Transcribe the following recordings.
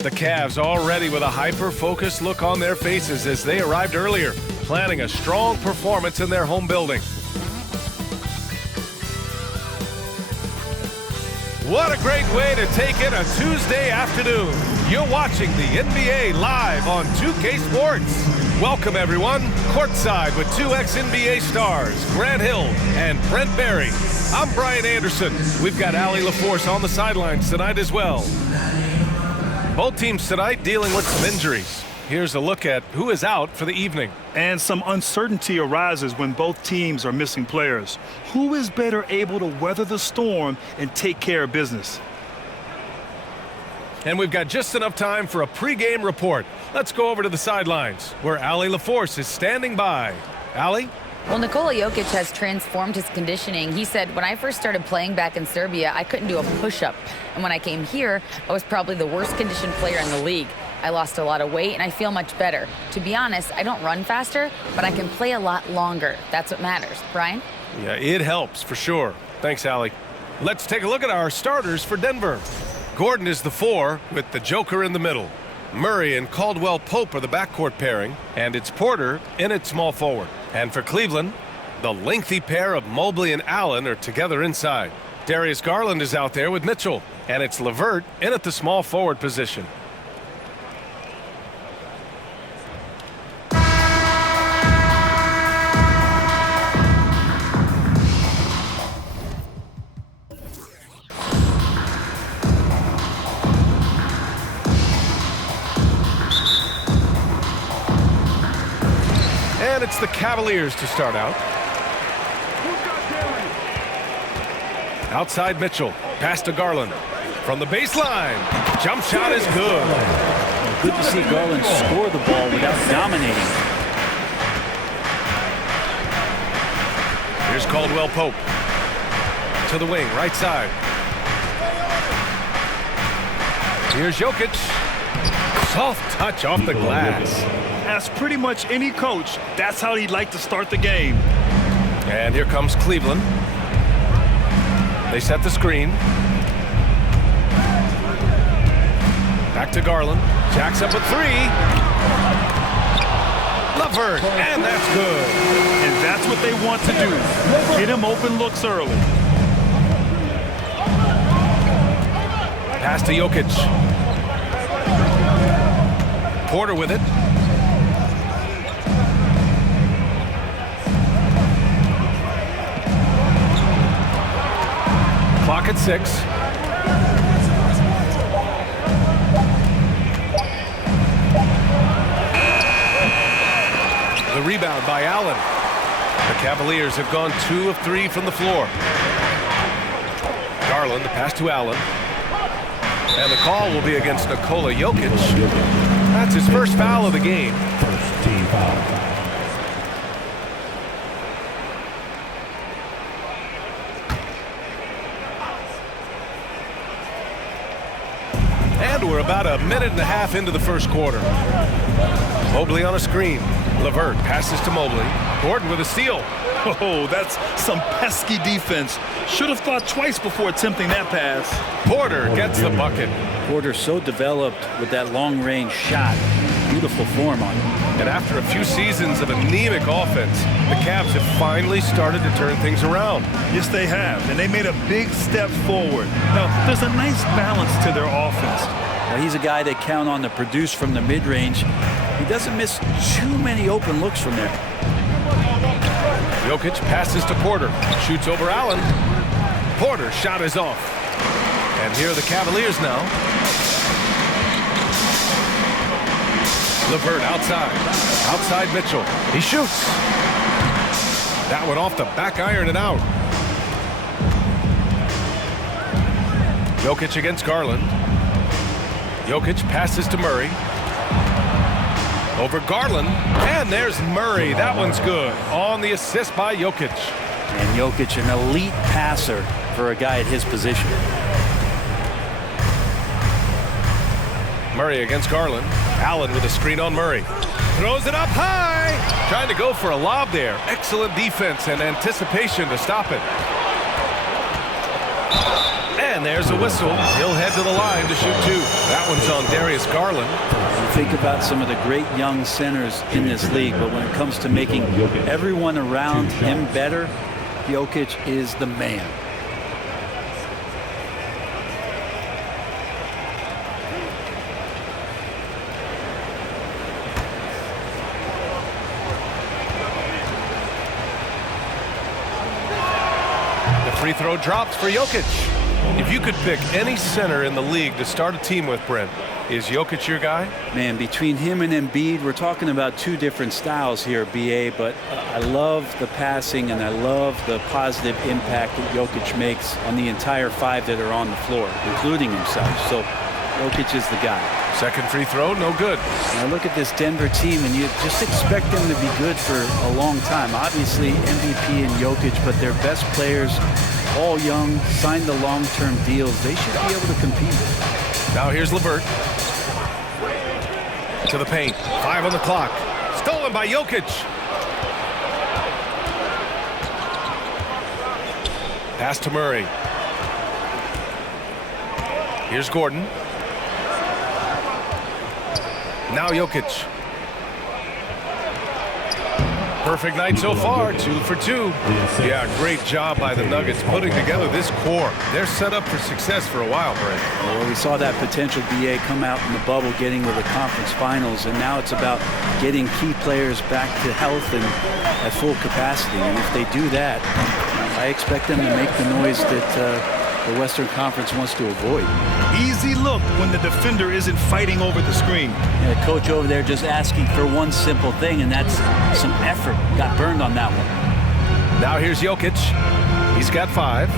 The Cavs already with a hyper-focused look on their faces as they arrived earlier, planning a strong performance in their home building. What a great way to take in a Tuesday afternoon. You're watching the NBA live on 2K Sports. Welcome, everyone. Courtside with two ex-NBA stars, Grant Hill and Brent Barry. I'm Brian Anderson. We've got Allie LaForce on the sidelines tonight as well. Both teams tonight dealing with some injuries. Here's a look at who is out for the evening. And some uncertainty arises when both teams are missing players. Who is better able to weather the storm and take care of business? And we've got just enough time for a pregame report. Let's go over to the sidelines where Allie LaForce is standing by. Allie? Well, Nikola Jokic has transformed his conditioning. He said, when I first started playing back in Serbia, I couldn't do a push-up. And when I came here, I was probably the worst conditioned player in the league. I lost a lot of weight, and I feel much better. To be honest, I don't run faster, but I can play a lot longer. That's what matters. Brian? Yeah, it helps for sure. Thanks, Allie. Let's take a look at our starters for Denver. Gordon is the 4 with the Joker in the middle. Murray and Caldwell Pope are the backcourt pairing, and it's Porter in at small forward. And for Cleveland, the lengthy pair of Mobley and Allen are together inside. Darius Garland is out there with Mitchell, and it's LeVert in at the small forward position. And it's the Cavaliers to start out. Outside Mitchell, pass to Garland. From the baseline, jump shot is good. Good to see Garland score the ball without dominating. Here's Caldwell Pope. To the wing, right side. Here's Jokic. Soft touch off the glass. As pretty much any coach, that's how he'd like to start the game. And here comes Cleveland. They set the screen. Back to Garland. Jacks up a 3. LeVert, and that's good. And that's what they want to do. Get him open looks early. Pass to Jokic. Porter with it. Clock at 6. The rebound by Allen. The Cavaliers have gone 2 of 3 from the floor. Garland, the pass to Allen. And the call will be against Nikola Jokic. That's his first foul of the game. First team foul. And we're about a minute and a half into the first quarter. Mobley on a screen. LeVert passes to Mobley. Gordon with a steal. Oh, that's some pesky defense. Should have thought twice before attempting that pass. Porter gets the bucket. Porter so developed with that long-range shot. Beautiful form on him. And after a few seasons of anemic offense, the Cavs have finally started to turn things around. Yes, they have, and they made a big step forward. Now, there's a nice balance to their offense. Well, he's a guy they count on to produce from the mid-range. He doesn't miss too many open looks from there. Jokic passes to Porter. Shoots over Allen. Porter's shot is off. And here are the Cavaliers now. LeVert outside. Outside Mitchell. He shoots. That one off the back iron and out. Jokic against Garland. Jokic passes to Murray. Over Garland. And there's Murray. That one's good. On the assist by Jokic. And Jokic, an elite passer for a guy at his position. Murray against Garland. Allen with a screen on Murray. Throws it up high. Trying to go for a lob there. Excellent defense and anticipation to stop it. And And there's a whistle. He'll head to the line to shoot 2. That one's on Darius Garland. You think about some of the great young centers in this league, but when it comes to making everyone around him better, Jokic is the man. Free throw drops for Jokic. If you could pick any center in the league to start a team with, Brent, is Jokic your guy? Man, between him and Embiid, we're talking about 2 different styles here, BA, but I love the passing and I love the positive impact that Jokic makes on the entire 5 that are on the floor, including himself. So Jokic is the guy. Second free throw, no good. And I look at this Denver team, and you just expect them to be good for a long time. Obviously, MVP and Jokic, but their best players, all young, signed the long-term deals. They should be able to compete. Now here's LeVert. To the paint. 5 on the clock. Stolen by Jokic. Pass to Murray. Here's Gordon. Now Jokic. Perfect night so far, 2 for 2. Yeah, great job by the Nuggets putting together this core. They're set up for success for a while, Brent. Well, we saw that potential BA come out in the bubble, getting to the conference finals, and now it's about getting key players back to health and at full capacity. And if they do that, I expect them to make the noise that the Western Conference wants to avoid. Easy look when the defender isn't fighting over the screen. Yeah, coach over there just asking for one simple thing, and that's some effort. Got burned on that one. Now here's Jokic. He's got 5.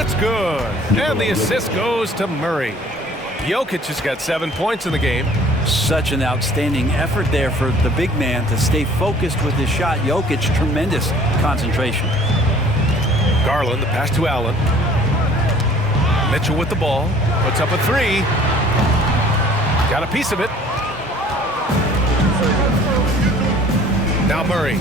It's good. And the assist goes to Murray. Jokic has got 7 points in the game. Such an outstanding effort there for the big man to stay focused with his shot. Jokic, tremendous concentration. Garland, the pass to Allen. Mitchell with the ball. Puts up a 3. Got a piece of it. Now Murray.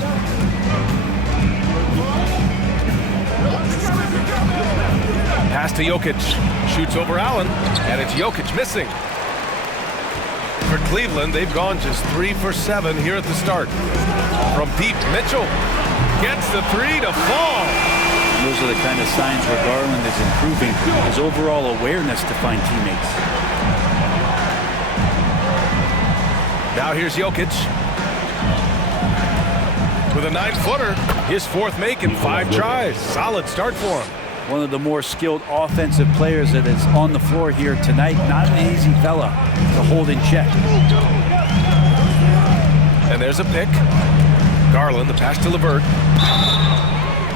Pass to Jokic. Shoots over Allen. And it's Jokic missing. For Cleveland, they've gone just 3 for 7 here at the start. From deep, Mitchell gets the 3 to fall. Those are the kind of signs where Garland is improving his overall awareness to find teammates. Now here's Jokic with a 9-footer. His 4th make in 5 tries. Solid start for him. One of the more skilled offensive players that is on the floor here tonight. Not an easy fella to hold in check. And there's a pick. Garland, the pass to LeVert.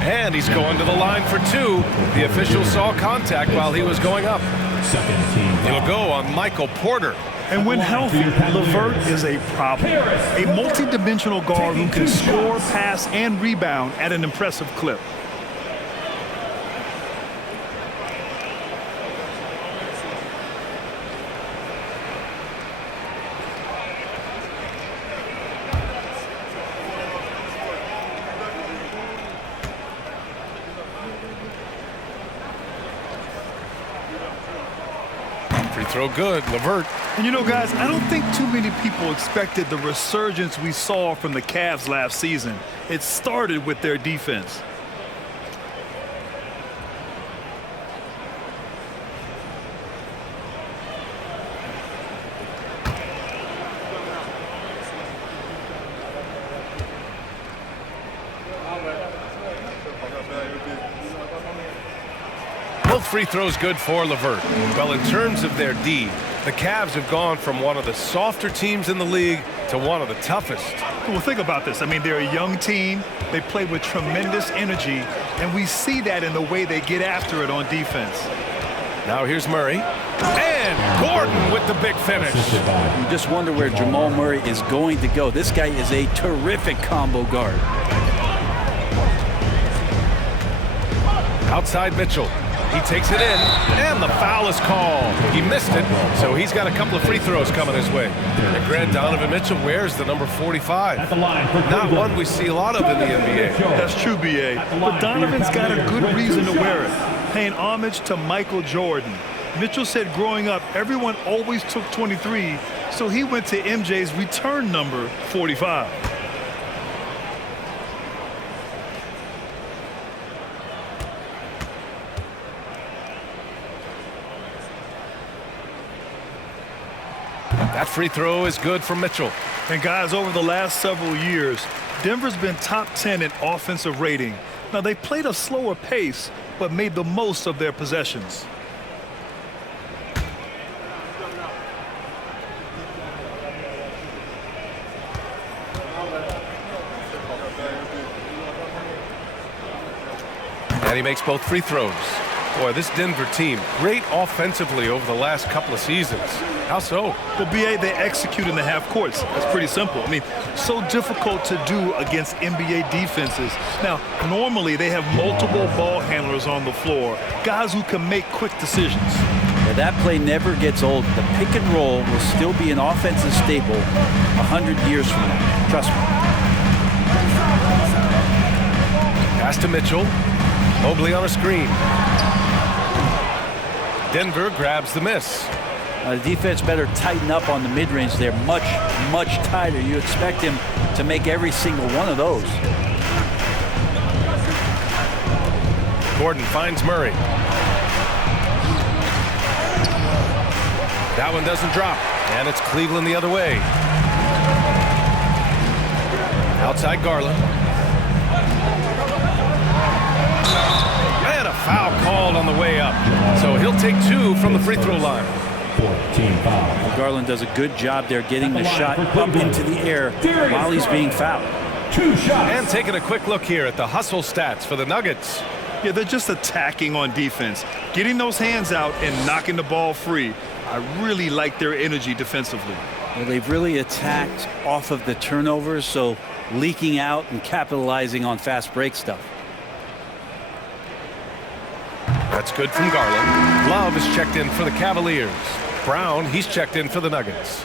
And he's going to the line for 2. The official saw contact while he was going up. It'll go on Michael Porter. And when healthy, LeVert is a problem. A multi-dimensional guard who can score, pass, and rebound at an impressive clip. Free throw good, LeVert. And you know, guys, I don't think too many people expected the resurgence we saw from the Cavs last season. It started with their defense. Both free throws good for LeVert. Well, in terms of their D, the Cavs have gone from one of the softer teams in the league to one of the toughest. Well, think about this. I mean, they're a young team. They play with tremendous energy, and we see that in the way they get after it on defense. Now here's Murray. And Gordon with the big finish. You just wonder where Jamal Murray is going to go. This guy is a terrific combo guard. Outside Mitchell. He takes it in, and the foul is called. He missed it, so he's got a couple of free throws coming his way. And Grant Donovan Mitchell wears the number 45. Not one we see a lot of in the NBA. That's true, B.A. But Donovan's got a good reason to wear it, paying homage to Michael Jordan. Mitchell said growing up, everyone always took 23, so he went to MJ's return number 45. That free throw is good for Mitchell. And guys, over the last several years, Denver's been top 10 in offensive rating. Now, they played a slower pace, but made the most of their possessions. And he makes both free throws. Boy, this Denver team, great offensively over the last couple of seasons. How so? Well, B.A., they execute in the half courts. That's pretty simple. I mean, so difficult to do against NBA defenses. Now, normally they have multiple ball handlers on the floor, guys who can make quick decisions. Yeah, that play never gets old. The pick and roll will still be an offensive staple 100 years from now. Trust me. Pass to Mitchell. Mobley on a screen. Denver grabs the miss. The defense better tighten up on the mid-range. They're much, much tighter. You expect him to make every single one of those. Gordon finds Murray. That one doesn't drop, and it's Cleveland the other way. Outside Garland. And a foul called on the way up. So he'll take two from the free throw line. Garland does a good job there getting the shot up into the air while he's being fouled. And taking a quick look here at the hustle stats for the Nuggets. Yeah, they're just attacking on defense, getting those hands out and knocking the ball free. I really like their energy defensively. Well, they've really attacked off of the turnovers, so leaking out and capitalizing on fast break stuff. That's good from Garland. Love is checked in for the Cavaliers. Brown, he's checked in for the Nuggets.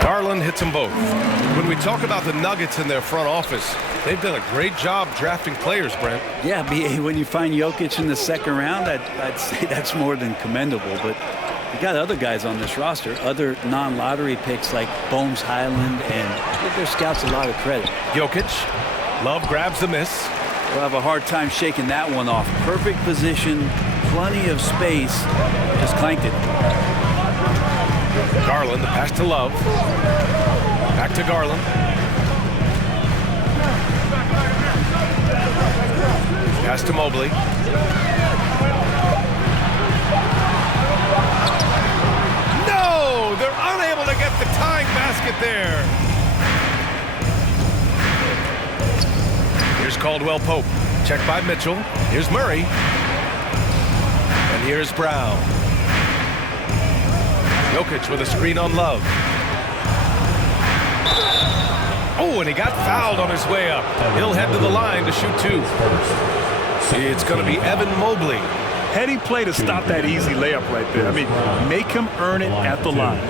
Garland hits them both. When we talk about the Nuggets in their front office, they've done a great job drafting players, Brent. Yeah, B.A., when you find Jokic in the second round, I'd say that's more than commendable. But you got other guys on this roster, other non-lottery picks like Bones Highland, and give their scouts a lot of credit. Jokic, Love grabs the miss. We'll have a hard time shaking that one off. Perfect position, plenty of space, just clanked it. Garland, the pass to Love. Back to Garland. Pass to Mobley. No! They're unable to get the tying basket there. Here's Caldwell Pope. Checked by Mitchell. Here's Murray. And here's Brown. Jokic with a screen on Love. Oh, and he got fouled on his way up. He'll head to the line to shoot two. It's going to be Evan Mobley. Heady play to stop that easy layup right there. I mean, make him earn it at the line.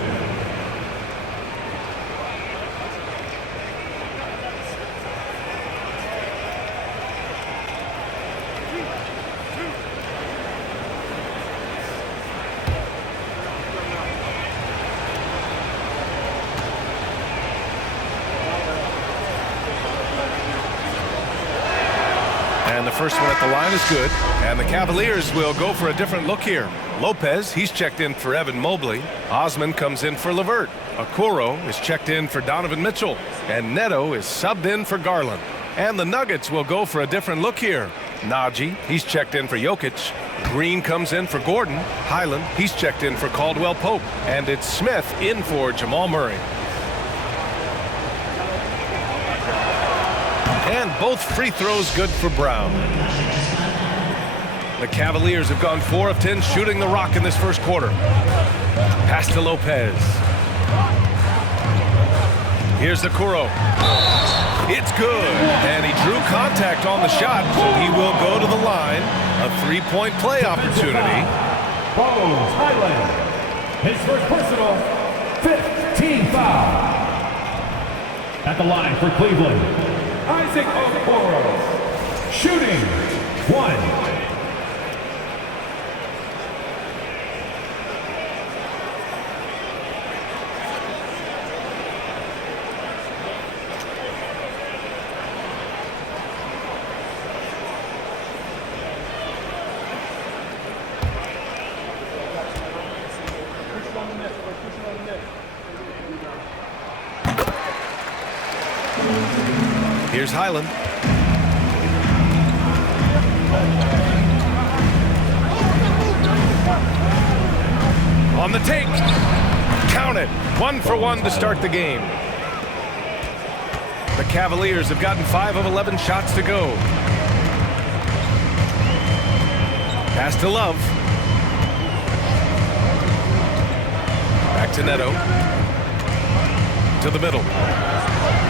And the first one at the line is good. And the Cavaliers will go for a different look here. Lopez, he's checked in for Evan Mobley. Osman comes in for LeVert. Okoro is checked in for Donovan Mitchell. And Neto is subbed in for Garland. And the Nuggets will go for a different look here. Najee, he's checked in for Jokic. Green comes in for Gordon. Highland, he's checked in for Caldwell Pope. And it's Smith in for Jamal Murray. And both free throws good for Brown. The Cavaliers have gone 4 of 10 shooting the rock in this first quarter. Pass to Lopez. Here's the Kuro. It's good, and he drew contact on the shot, so he will go to the line. A 3-point play opportunity. Follows Highland. His first personal, 15 foul. At the line for Cleveland, Isaac Okoro. Shooting, 1. Here's Highland. On the take. Count it. 1 for 1 to start the game. The Cavaliers have gotten 5 of 11 shots to go. Pass to Love. Back to Neto. To the middle.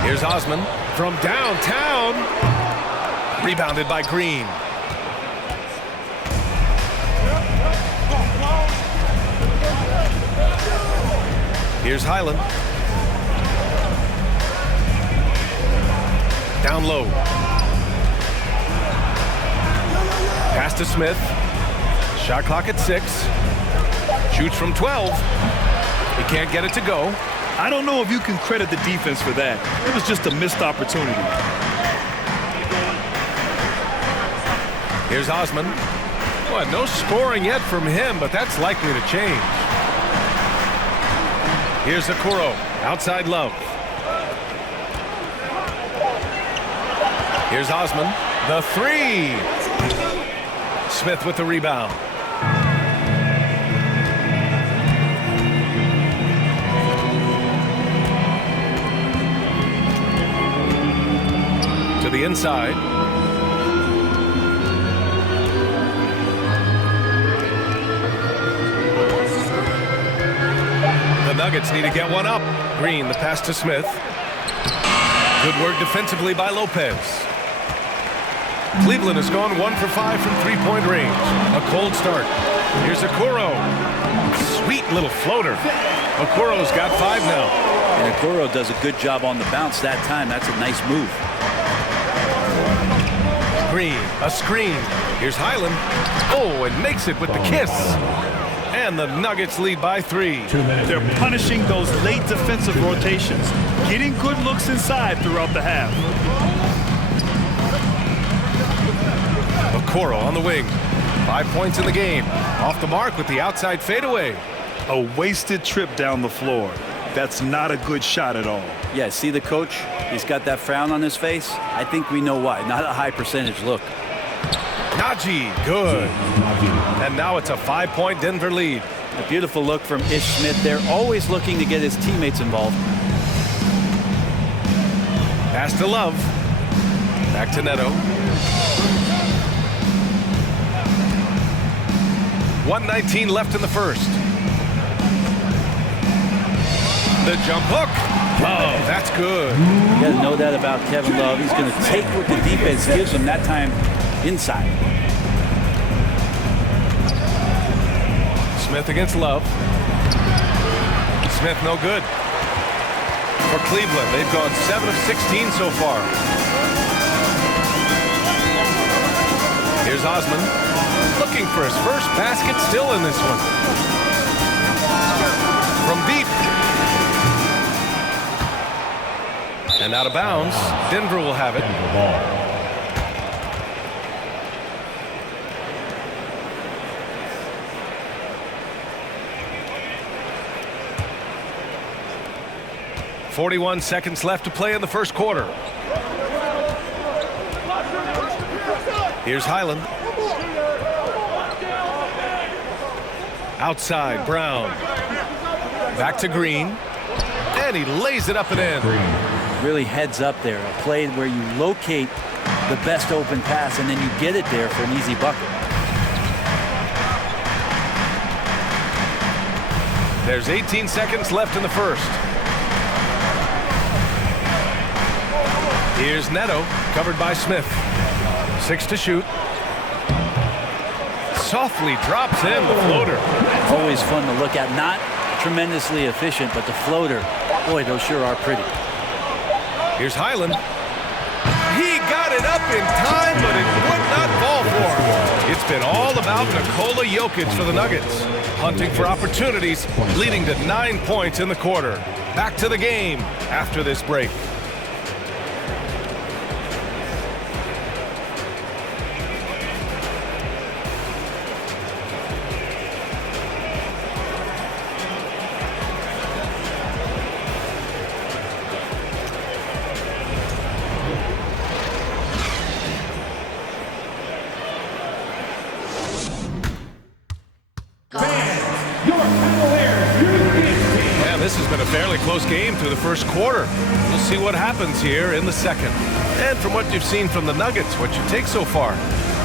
Here's Osman from downtown. Rebounded by Green. Here's Highland. Down low. Pass to Smith. Shot clock at 6. Shoots from 12. He can't get it to go. I don't know if you can credit the defense for that. It was just a missed opportunity. Here's Osman. Well, no scoring yet from him, but that's likely to change. Here's Okoro. Outside Love. Here's Osman. The 3. Smith with the rebound. To the inside. The Nuggets need to get one up. Green, the pass to Smith. Good work defensively by Lopez. Cleveland has gone 1 for 5 from 3-point range. A cold start. Here's Okoro. Sweet little floater. Okoro's got 5 now. And Okoro does a good job on the bounce that time. That's a nice move. Green, a screen. Here's Highland. Oh, and makes it with the kiss. And the Nuggets lead by 3. They're punishing those late defensive rotations, getting good looks inside throughout the half. Okoro on the wing. 5 points in the game. Off the mark with the outside fadeaway. A wasted trip down the floor. That's not a good shot at all. Yeah, see the coach? He's got that frown on his face. I think we know why. Not a high percentage look. Najee, good. And now it's a 5-point Denver lead. A beautiful look from Ish Smith. They're always looking to get his teammates involved. Pass to Love. Back to Neto. 1:19 left in the first. The jump hook. Oh, that's good. You got to know that about Kevin Love. He's going to take what the defense gives him, that time inside. Smith against Love. Smith no good. For Cleveland, they've gone 7 of 16 so far. Here's Osman. Looking for his first basket, still in this one. From deep. And out of bounds. Denver will have it. Ball. 41 seconds left to play in the first quarter. Here's Highland. Outside, Brown. Back to Green. And he lays it up and in. Really heads up there. A play where you locate the best open pass and then you get it there for an easy bucket. There's 18 seconds left in the first. Here's Neto, covered by Smith. 6 to shoot. Softly drops in the floater. Always fun to look at. Not tremendously efficient, but the floater, boy, those sure are pretty. Here's Highland. He got it up in time, but it would not fall for him. It's been all about Nikola Jokic for the Nuggets, hunting for opportunities, leading to 9 points in the quarter. Back to the game after this break. This has been a fairly close game through the first quarter. We'll see what happens here in the second. And from what you've seen from the Nuggets, what you take so far?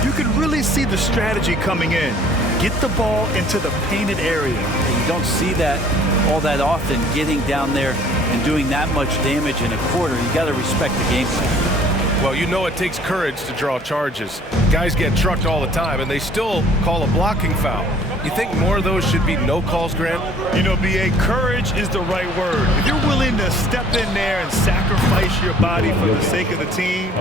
You can really see the strategy coming in. Get the ball into the painted area. You don't see that all that often, getting down there and doing that much damage in a quarter. You got to respect the game plan. Well, you know it takes courage to draw charges. Guys get trucked all the time, and they still call a blocking foul. You think more of those should be no calls, Grant? You know, B.A., courage is the right word. If you're willing to step in there and sacrifice your body for the sake of the team,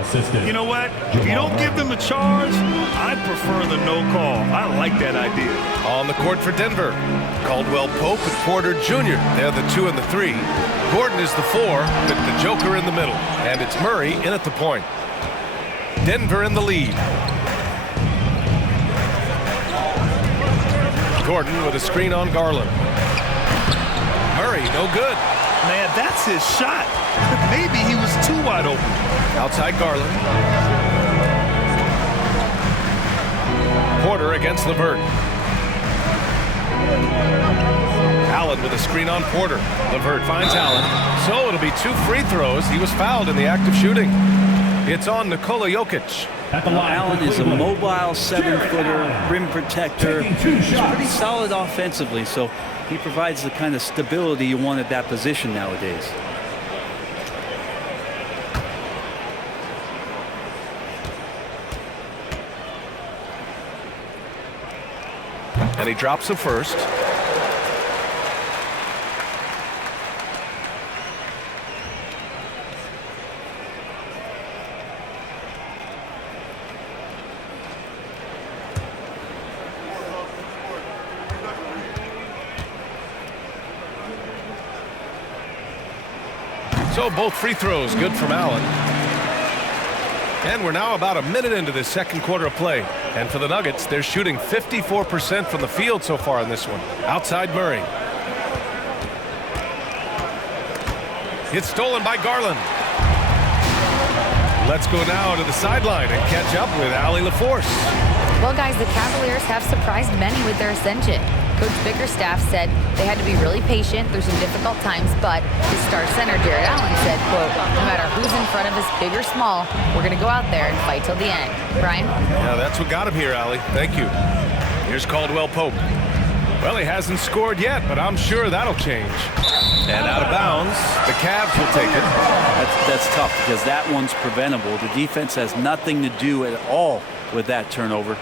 you know what? If you don't give them a charge, I prefer the no call. I like that idea. On the court for Denver, Caldwell Pope and Porter Jr. They're the 2 and the 3. Gordon is the 4, with the Joker in the middle. And it's Murray in at the point. Denver in the lead. Gordon with a screen on Garland. Murray, no good. Man, that's his shot. Maybe he was too wide open. Outside Garland. Porter against LeVert. Allen with a screen on Porter. LeVert finds Allen. So it'll be 2 free throws. He was fouled in the act of shooting. It's on Nikola Jokic. Allen is a mobile 7-footer, rim protector. He's pretty solid offensively, so he provides the kind of stability you want at that position nowadays. And he drops the first. So both free throws good from Allen. And we're now about a minute into this second quarter of play. And for the Nuggets, they're shooting 54% from the field so far in this one. Outside Murray. It's stolen by Garland. Let's go now to the sideline and catch up with Allie LaForce. Well, guys, the Cavaliers have surprised many with their ascension. Coach Bickerstaff said they had to be really patient through some difficult times, but his star center, Jared Allen, said, quote, no matter who's in front of us, big or small, we're going to go out there and fight till the end. Brian? Yeah, that's what got him here, Allie. Thank you. Here's Caldwell Pope. Well, he hasn't scored yet, but I'm sure that'll change. And out of bounds, the Cavs will take it. That's tough because that one's preventable. The defense has nothing to do at all with that turnover.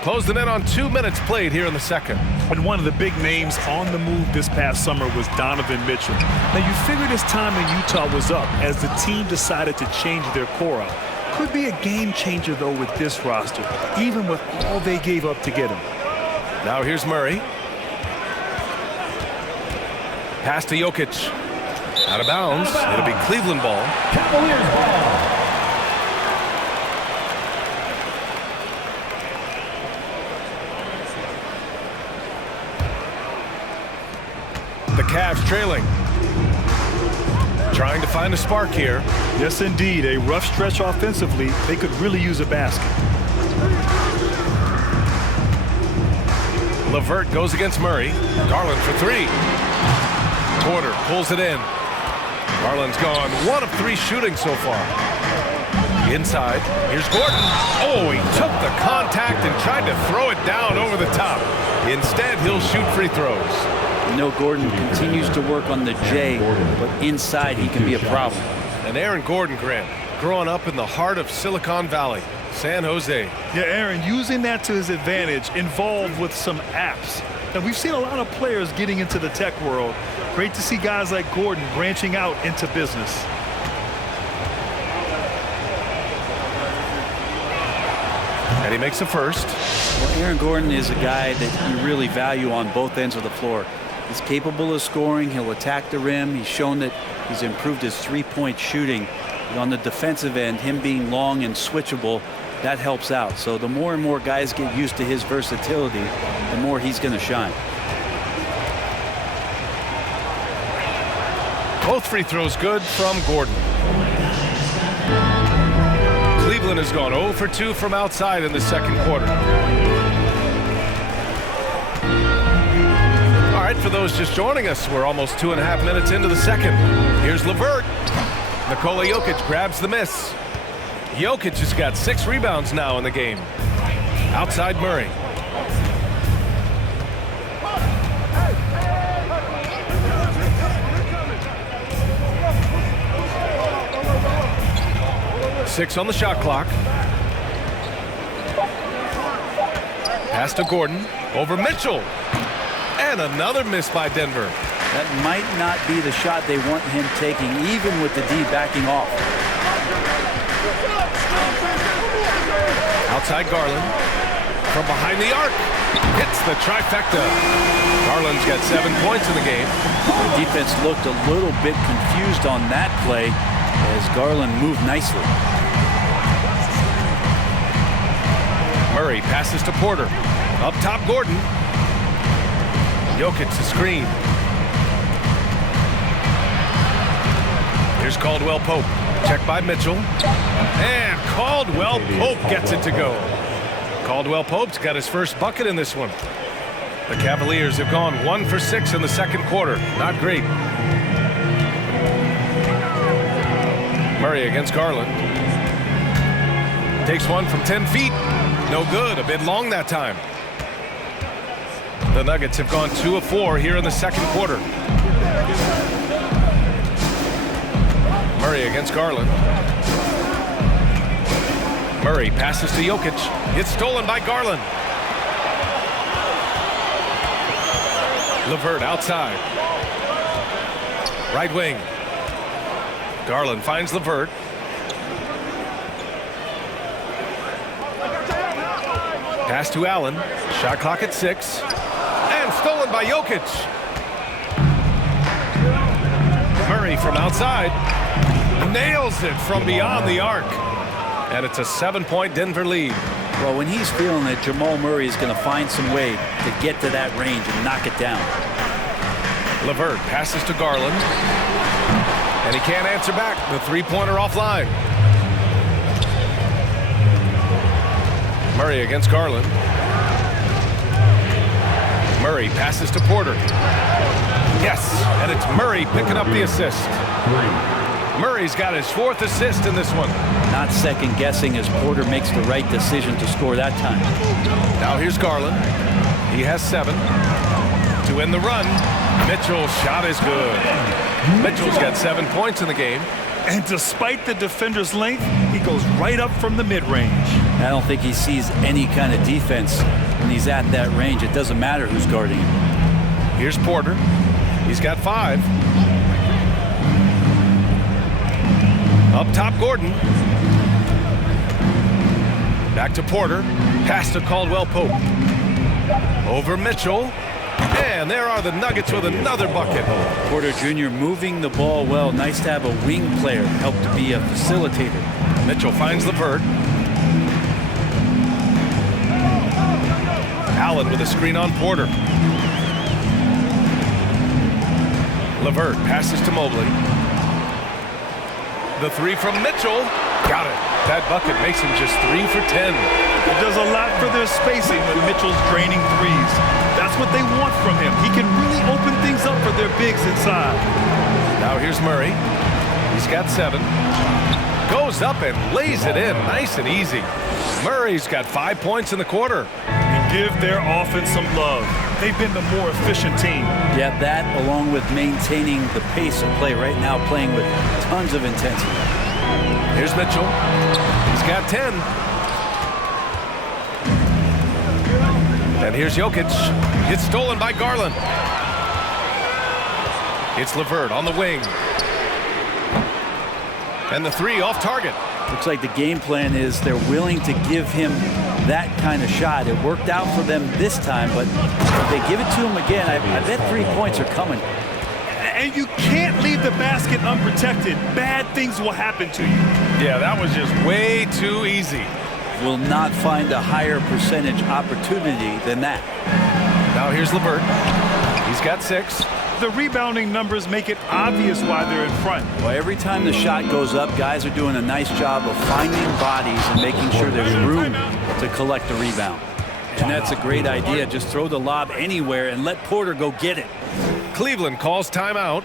Close the net on 2 minutes played here in the second. And one of the big names on the move this past summer was Donovan Mitchell. Now, you figured his time in Utah was up as the team decided to change their core up. Could be a game changer, though, with this roster, even with all they gave up to get him. Now here's Murray. Pass to Jokic. Out of bounds. It'll be Cleveland ball. Cavaliers ball. The Cavs trailing. Trying to find a spark here. Yes, indeed. A rough stretch offensively. They could really use a basket. LeVert goes against Murray. Garland for 3. Porter pulls it in. Garland's gone 1 of 3 shooting so far. Inside. Here's Gordon. Oh, he took the contact and tried to throw it down over the top. Instead, he'll shoot free throws. You know, Gordon continues to work on the J, but inside he can be a problem. And Aaron Gordon, Grant, growing up in the heart of Silicon Valley, San Jose. Yeah, Aaron, using that to his advantage, involved with some apps. And we've seen a lot of players getting into the tech world. Great to see guys like Gordon branching out into business. And he makes a first. Well, Aaron Gordon is a guy that you really value on both ends of the floor. He's capable of scoring. He'll attack the rim. He's shown that he's improved his three-point shooting. But on the defensive end, him being long and switchable, that helps out. So the more and more guys get used to his versatility, the more he's going to shine. Both free throws good from Gordon. Cleveland has gone 0 for 2 from outside in the second quarter. All right, for those just joining us, we're almost 2.5 minutes into the second. Here's LeVert. Nikola Jokic grabs the miss. Jokic has got 6 rebounds now in the game. Outside Murray. Six on the shot clock. Pass to Gordon. Over Mitchell. And another miss by Denver. That might not be the shot they want him taking, even with the D backing off. Outside Garland. From behind the arc. Hits the trifecta. Garland's got 7 points in the game. The defense looked a little bit confused on that play as Garland moved nicely. Murray passes to Porter. Up top, Gordon. Jokic to screen. Here's Caldwell Pope. Check by Mitchell. And Caldwell Pope gets it to go. Caldwell Pope's got his first bucket in this one. The Cavaliers have gone 1 for 6 in the second quarter. Not great. Murray against Garland. Takes one from 10 feet. No good. A bit long that time. The Nuggets have gone 2 of 4 here in the second quarter. Murray against Garland. Murray passes to Jokic. It's stolen by Garland. LeVert outside. Right wing. Garland finds LeVert. Pass to Allen. Shot clock at 6. And stolen by Jokic. Murray from outside. Nails it from beyond the arc. And it's a 7-point Denver lead. Well, when he's feeling it, Jamal Murray is going to find some way to get to that range and knock it down. LeVert passes to Garland. And he can't answer back. The three-pointer offline. Murray against Garland. Murray passes to Porter. Yes, and it's Murray picking up the assist. Murray's got his 4th assist in this one. Not second guessing as Porter makes the right decision to score that time. Now here's Garland. He has 7. To end the run, Mitchell's shot is good. Mitchell's got 7 points in the game. And despite the defender's length, he goes right up from the mid-range. I don't think he sees any kind of defense when he's at that range. It doesn't matter who's guarding him. Here's Porter. He's got 5. Up top, Gordon. Back to Porter. Pass to Caldwell Pope. Over Mitchell. And there are the Nuggets with another bucket. Porter Jr. moving the ball well. Nice to have a wing player help to be a facilitator. Mitchell finds LeVert. Allen with a screen on Porter. LeVert passes to Mobley. The 3 from Mitchell. Got it. That bucket makes him just 3 for 10. It does a lot for their spacing when Mitchell's draining threes. That's what they want from him. He can really open things up for their bigs inside. Now here's Murray. He's got 7. Goes up and lays it in nice and easy. Murray's got 5 points in the quarter. Give their offense some love. They've been the more efficient team. Yeah, that along with maintaining the pace of play right now, playing with tons of intensity. Here's Mitchell. He's got 10. And here's Jokic. It's stolen by Garland. It's LeVert on the wing. And the three off target. Looks like the game plan is they're willing to give him that kind of shot. It worked out for them this time, but if they give it to him again, I bet 3 points are coming. And you can't leave the basket unprotected. Bad things will happen to you. Yeah, that was just way too easy. Will not find a higher percentage opportunity than that. Now here's LeVert. He's got 6. The rebounding numbers make it obvious why they're in front. Well, every time the shot goes up, guys are doing a nice job of finding bodies and making sure there's room to collect the rebound. And that's a great idea. Just throw the lob anywhere and let Porter go get it. Cleveland calls timeout.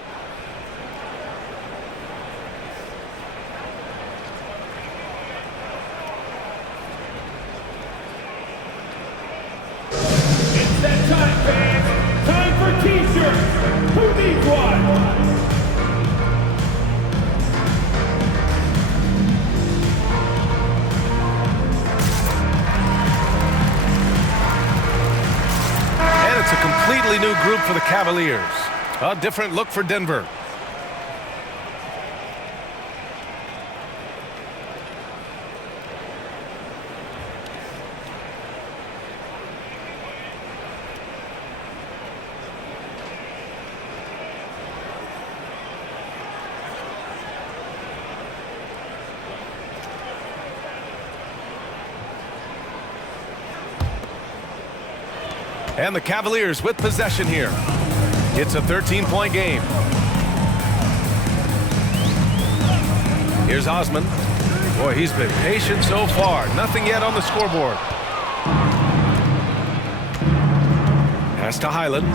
It's that time, fans. Time for T-shirts. Who needs one? And it's a completely new group for the Cavaliers. A different look for Denver. And the Cavaliers with possession here. It's a 13-point game. Here's Osman. Boy, he's been patient so far. Nothing yet on the scoreboard. Pass to Highland.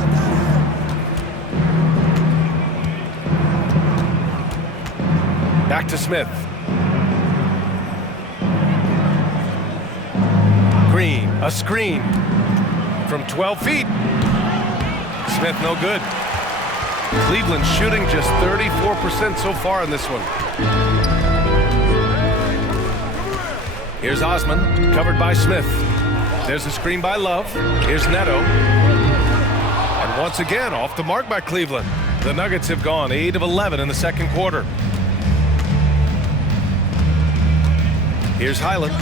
Back to Smith. Green, a screen. From 12 feet. Smith no good. Cleveland shooting just 34% so far in this one. Here's Osman, covered by Smith. There's a screen by Love. Here's Neto. And once again, off the mark by Cleveland. The Nuggets have gone 8 of 11 in the second quarter. Here's Highland.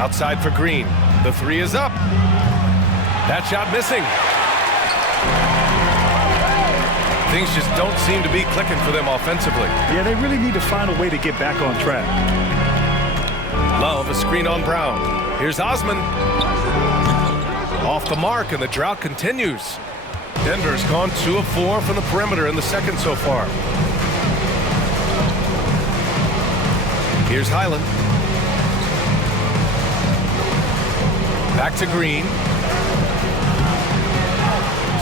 Outside for Green. The three is up. That shot missing. Things just don't seem to be clicking for them offensively. Yeah, they really need to find a way to get back on track. Love, a screen on Brown. Here's Osman. Off the mark, and the drought continues. Denver's gone 2 of 4 from the perimeter in the second so far. Here's Highland. Back to Green.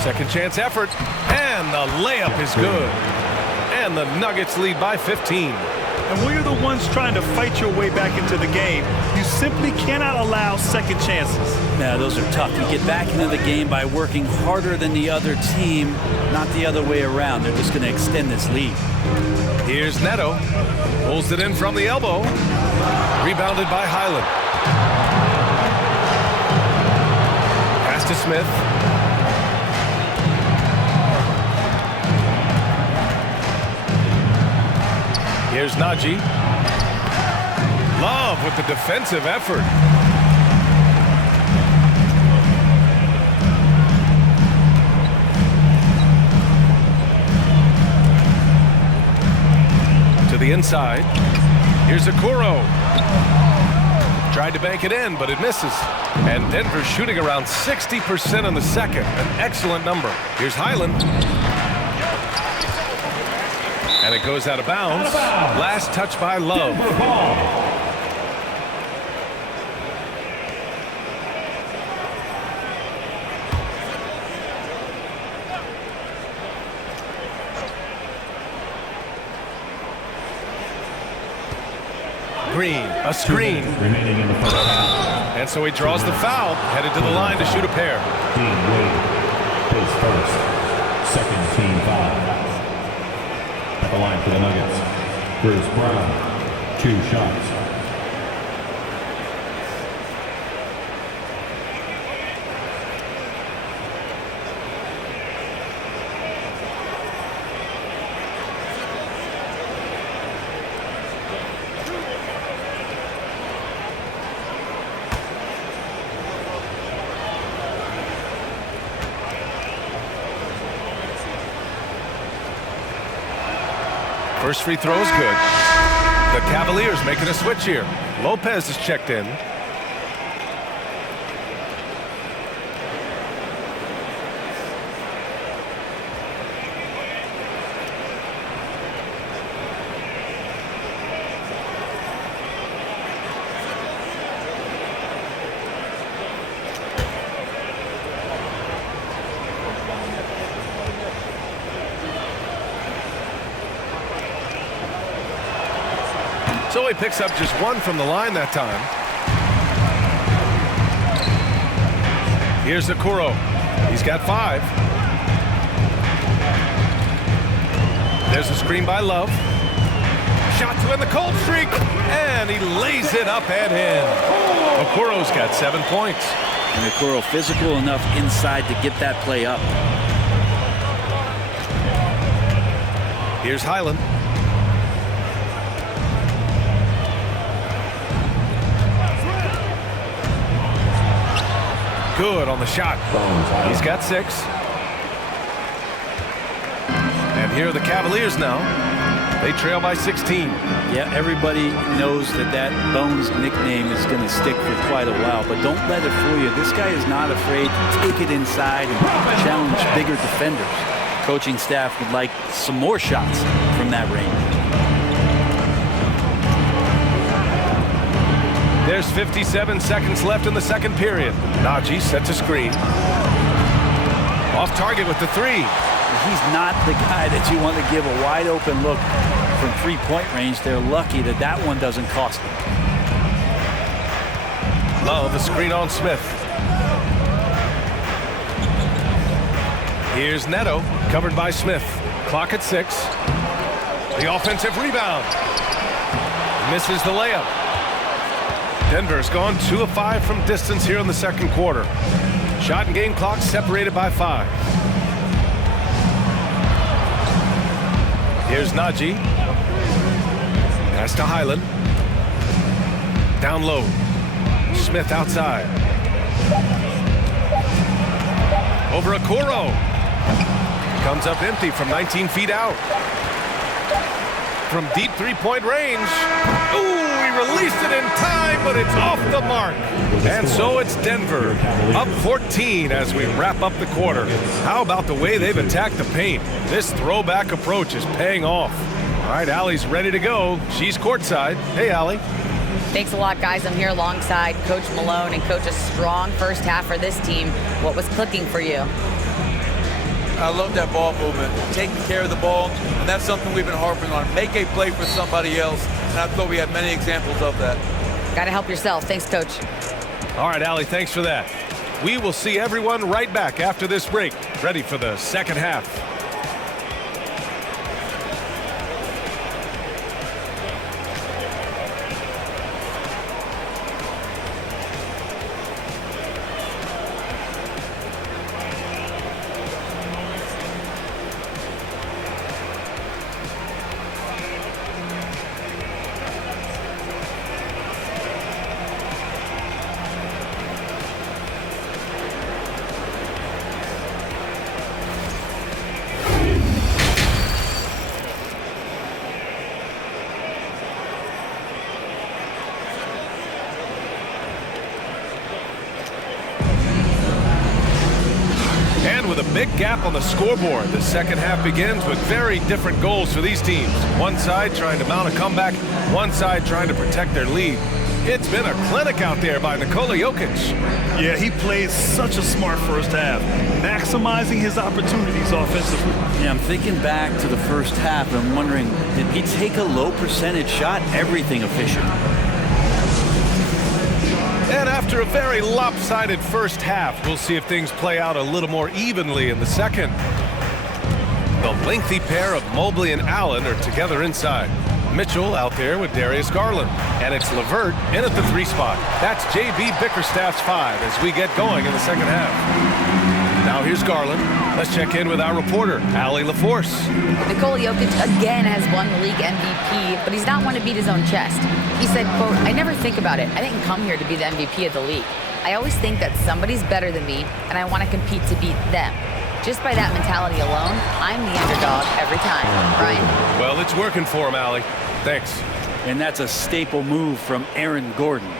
Second chance effort, and the layup is good. And the Nuggets lead by 15. And when you're the ones trying to fight your way back into the game, you simply cannot allow second chances. Now, those are tough. You get back into the game by working harder than the other team, not the other way around. They're just going to extend this lead. Here's Neto. Pulls it in from the elbow. Rebounded by Highland. Pass to Smith. Here's Najee. Love with the defensive effort. To the inside. Here's Okoro. Tried to bank it in, but it misses. And Denver's shooting around 60% in the second. An excellent number. Here's Highland. And it goes out of bounds. Last touch by Love. Green, a screen. Remaining in the first. And so he draws the foul, headed to the line to shoot a pair. Dean Wade, his first, second team foul. At the line for the Nuggets, Bruce Brown, 2 shots. First free throw is good. The Cavaliers making a switch here. Lopez is checked in. So he picks up just 1 from the line that time. Here's Okoro. He's got 5. There's a screen by Love. Shot to end the cold streak, and he lays it up and in. Okoro's got 7 points. And Okoro physical enough inside to get that play up. Here's Highland. Good on the shot. He's got 6. And here are the Cavaliers now. They trail by 16. Yeah, everybody knows that Bones nickname is going to stick for quite a while, but don't let it fool you. This guy is not afraid to take it inside and challenge bigger defenders. Coaching staff would like some more shots from that range. There's 57 seconds left in the second period. Najee sets a screen. Off target with the 3. He's not the guy that you want to give a wide open look from 3-point range. They're lucky that one doesn't cost them. Love a screen on Smith. Here's Neto, covered by Smith. Clock at 6. The offensive rebound. Misses the layup. Denver's gone 2 of 5 from distance here in the second quarter. Shot and game clock separated by 5. Here's Najee. Pass to Highland. Down low. Smith outside. Over Okoro. Comes up empty from 19 feet out. From deep 3-point range. Ooh, he released it in time, but it's off the mark. And so it's Denver, up 14 as we wrap up the quarter. How about the way they've attacked the paint? This throwback approach is paying off. All right, Allie's ready to go. She's courtside. Hey, Allie. Thanks a lot, guys. I'm here alongside Coach Malone and Coach, a strong first half for this team. What was clicking for you? I love that ball movement, taking care of the ball, and that's something we've been harping on. Make a play for somebody else, and I thought we had many examples of that. Got to help yourself. Thanks, Coach. All right, Allie, thanks for that. We will see everyone right back after this break, ready for the second half. With a big gap on the scoreboard, the second half begins with very different goals for these teams. One side trying to mount a comeback, one side trying to protect their lead. It's been a clinic out there by Nikola Jokic. Yeah, he played such a smart first half, maximizing his opportunities offensively. Yeah, I'm thinking back to the first half, and I'm wondering, did he take a low percentage shot? Everything efficient. And after a very lopsided first half, we'll see if things play out a little more evenly in the second. The lengthy pair of Mobley and Allen are together inside. Mitchell out there with Darius Garland. And it's LeVert in at the 3 spot. That's J.B. Bickerstaff's 5 as we get going in the second half. Now here's Garland. Let's check in with our reporter, Allie LaForce. Nikola Jokic again has won the league MVP, but he's not one to beat his own chest. He said, quote, "I never think about it. I didn't come here to be the MVP of the league. I always think that somebody's better than me, and I want to compete to beat them. Just by that mentality alone, I'm the underdog every time." Brian? Well, it's working for him, Allie. Thanks. And that's a staple move from Aaron Gordon.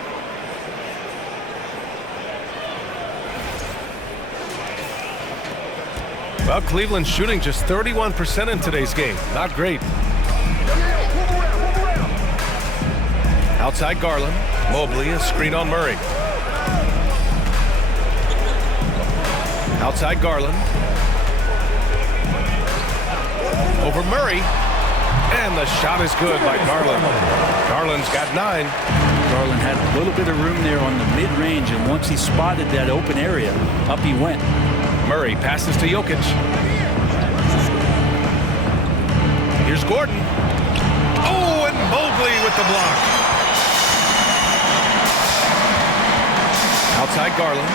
Well, Cleveland's shooting just 31% in today's game. Not great. Outside Garland. Mobley, a screen on Murray. Outside Garland. Over Murray. And the shot is good by Garland. Garland's got 9. Garland had a little bit of room there on the mid-range, and once he spotted that open area, up he went. Murray passes to Jokic. Here's Gordon. Oh, and Mobley with the block. Outside Garland.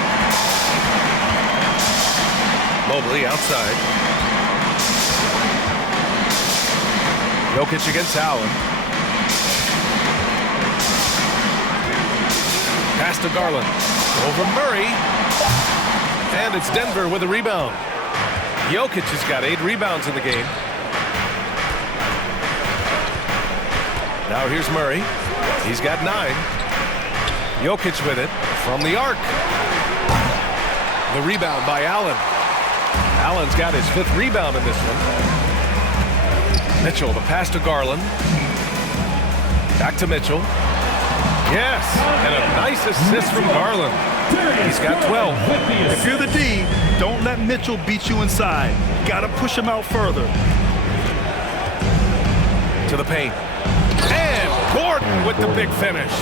Mobley outside. Jokic against Allen. Pass to Garland. Over Murray. And it's Denver with a rebound. Jokic has got 8 rebounds in the game. Now here's Murray. He's got 9. Jokic with it from the arc. The rebound by Allen. Allen's got his 5th rebound in this one. Mitchell, the pass to Garland. Back to Mitchell. Yes, and a nice assist from Garland. He's got 12. If you're the D, don't let Mitchell beat you inside. Got to push him out further. To the paint. And Gordon with the big finish.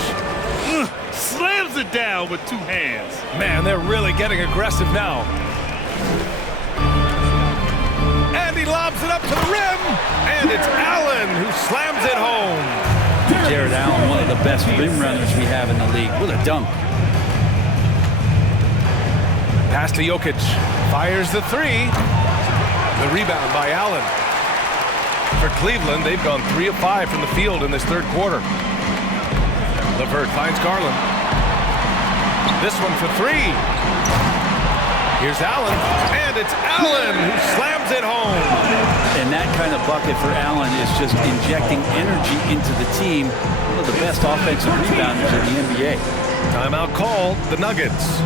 Slams it down with 2 hands. Man, they're really getting aggressive now. And he lobs it up to the rim. And it's Allen who slams it home. Jared Allen, one of the best rim runners we have in the league. What a dunk. Pass to Jokic. Fires the 3. The rebound by Allen. For Cleveland, they've gone 3 of 5 from the field in this third quarter. LeVert finds Garland. This one for 3. Here's Allen. And it's Allen who slams it home. And that kind of bucket for Allen is just injecting energy into the team. One of the best offensive rebounders in the NBA. Timeout called, the Nuggets.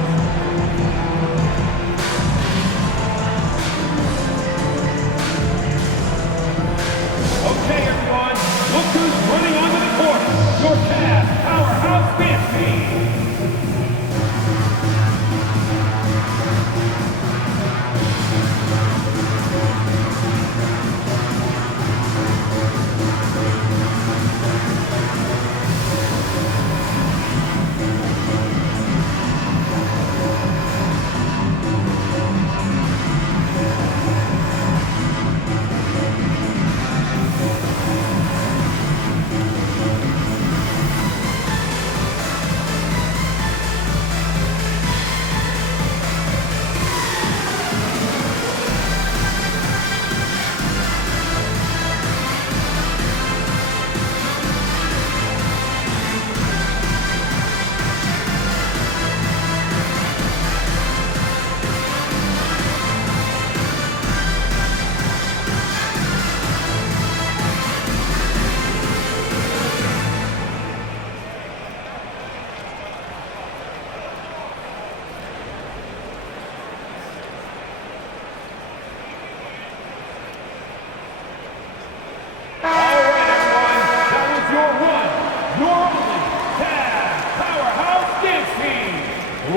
Okay, everyone, look who's running onto the court. Your Cavs powerhouse dance team.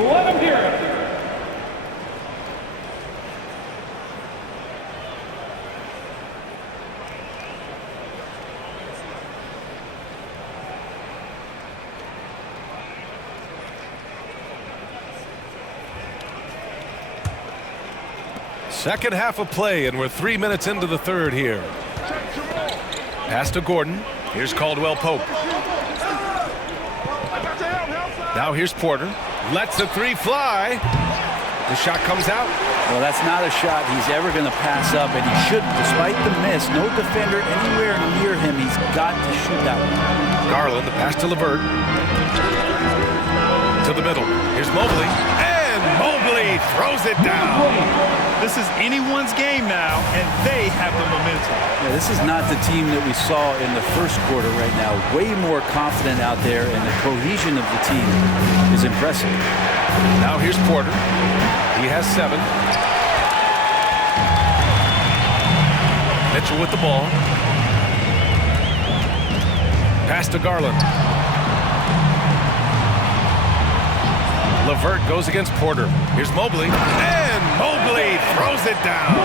Let him hear it. Second half of play, and we're 3 minutes into the third here. Pass to Gordon. Here's Caldwell Pope. Now here's Porter. Lets the three fly. The shot comes out. Well, that's not a shot he's ever going to pass up, and he shouldn't. Despite the miss, no defender anywhere near him. He's got to shoot that one. Garland, the pass to LeVert. To the middle. Here's Mobley. And Mobley throws it down. This is anyone's game now, and they have the momentum. Yeah, this is not the team that we saw in the first quarter right now. Way more confident out there, and the cohesion of the team is impressive. Now here's Porter. He has 7. Mitchell with the ball. Pass to Garland. LeVert goes against Porter. Here's Mobley. And Mobley throws it down.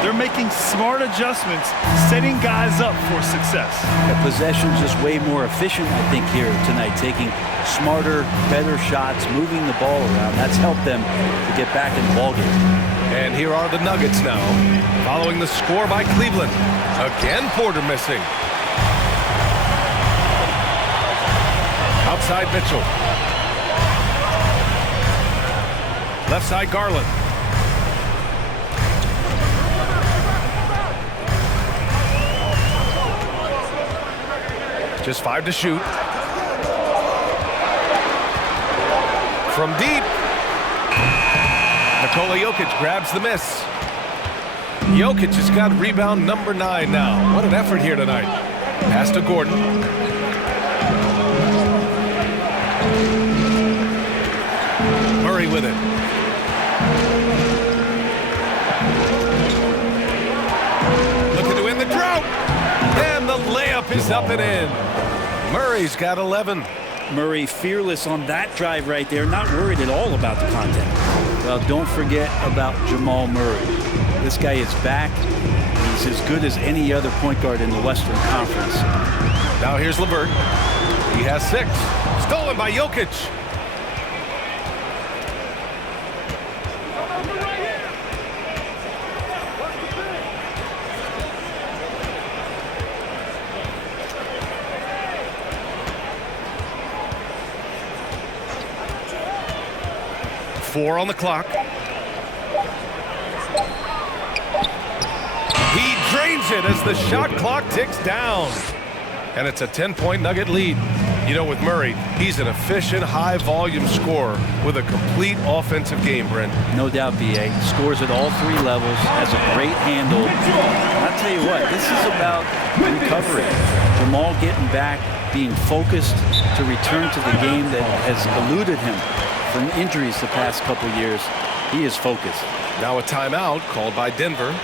They're making smart adjustments, setting guys up for success. The possession's just way more efficient, I think, here tonight. Taking smarter, better shots, moving the ball around. That's helped them to get back in the ballgame. And here are the Nuggets now, following the score by Cleveland. Again, Porter missing. Outside Mitchell. Left side Garland. Just 5 to shoot. From deep. Nikola Jokic grabs the miss. Jokic has got rebound number 9 now. What an effort here tonight. Pass to Gordon. Murray with it. Looking to win the drought. And the layup is up and in. Murray's got 11. Murray fearless on that drive right there, not worried at all about the contact. Well, don't forget about Jamal Murray. This guy is back. He's as good as any other point guard in the Western Conference. Now here's LeVert. He has 6. Stolen by Jokic. Four on the clock. He drains it as the shot clock ticks down. And it's a 10-point Nugget lead. You know, with Murray, he's an efficient, high-volume scorer with a complete offensive game, Brent. No doubt, B.A. Scores at all 3 levels, has a great handle. And I'll tell you what, this is about recovery. Jamal getting back, being focused to return to the game that has eluded him from injuries the past couple years. He is focused. Now a timeout called by Denver.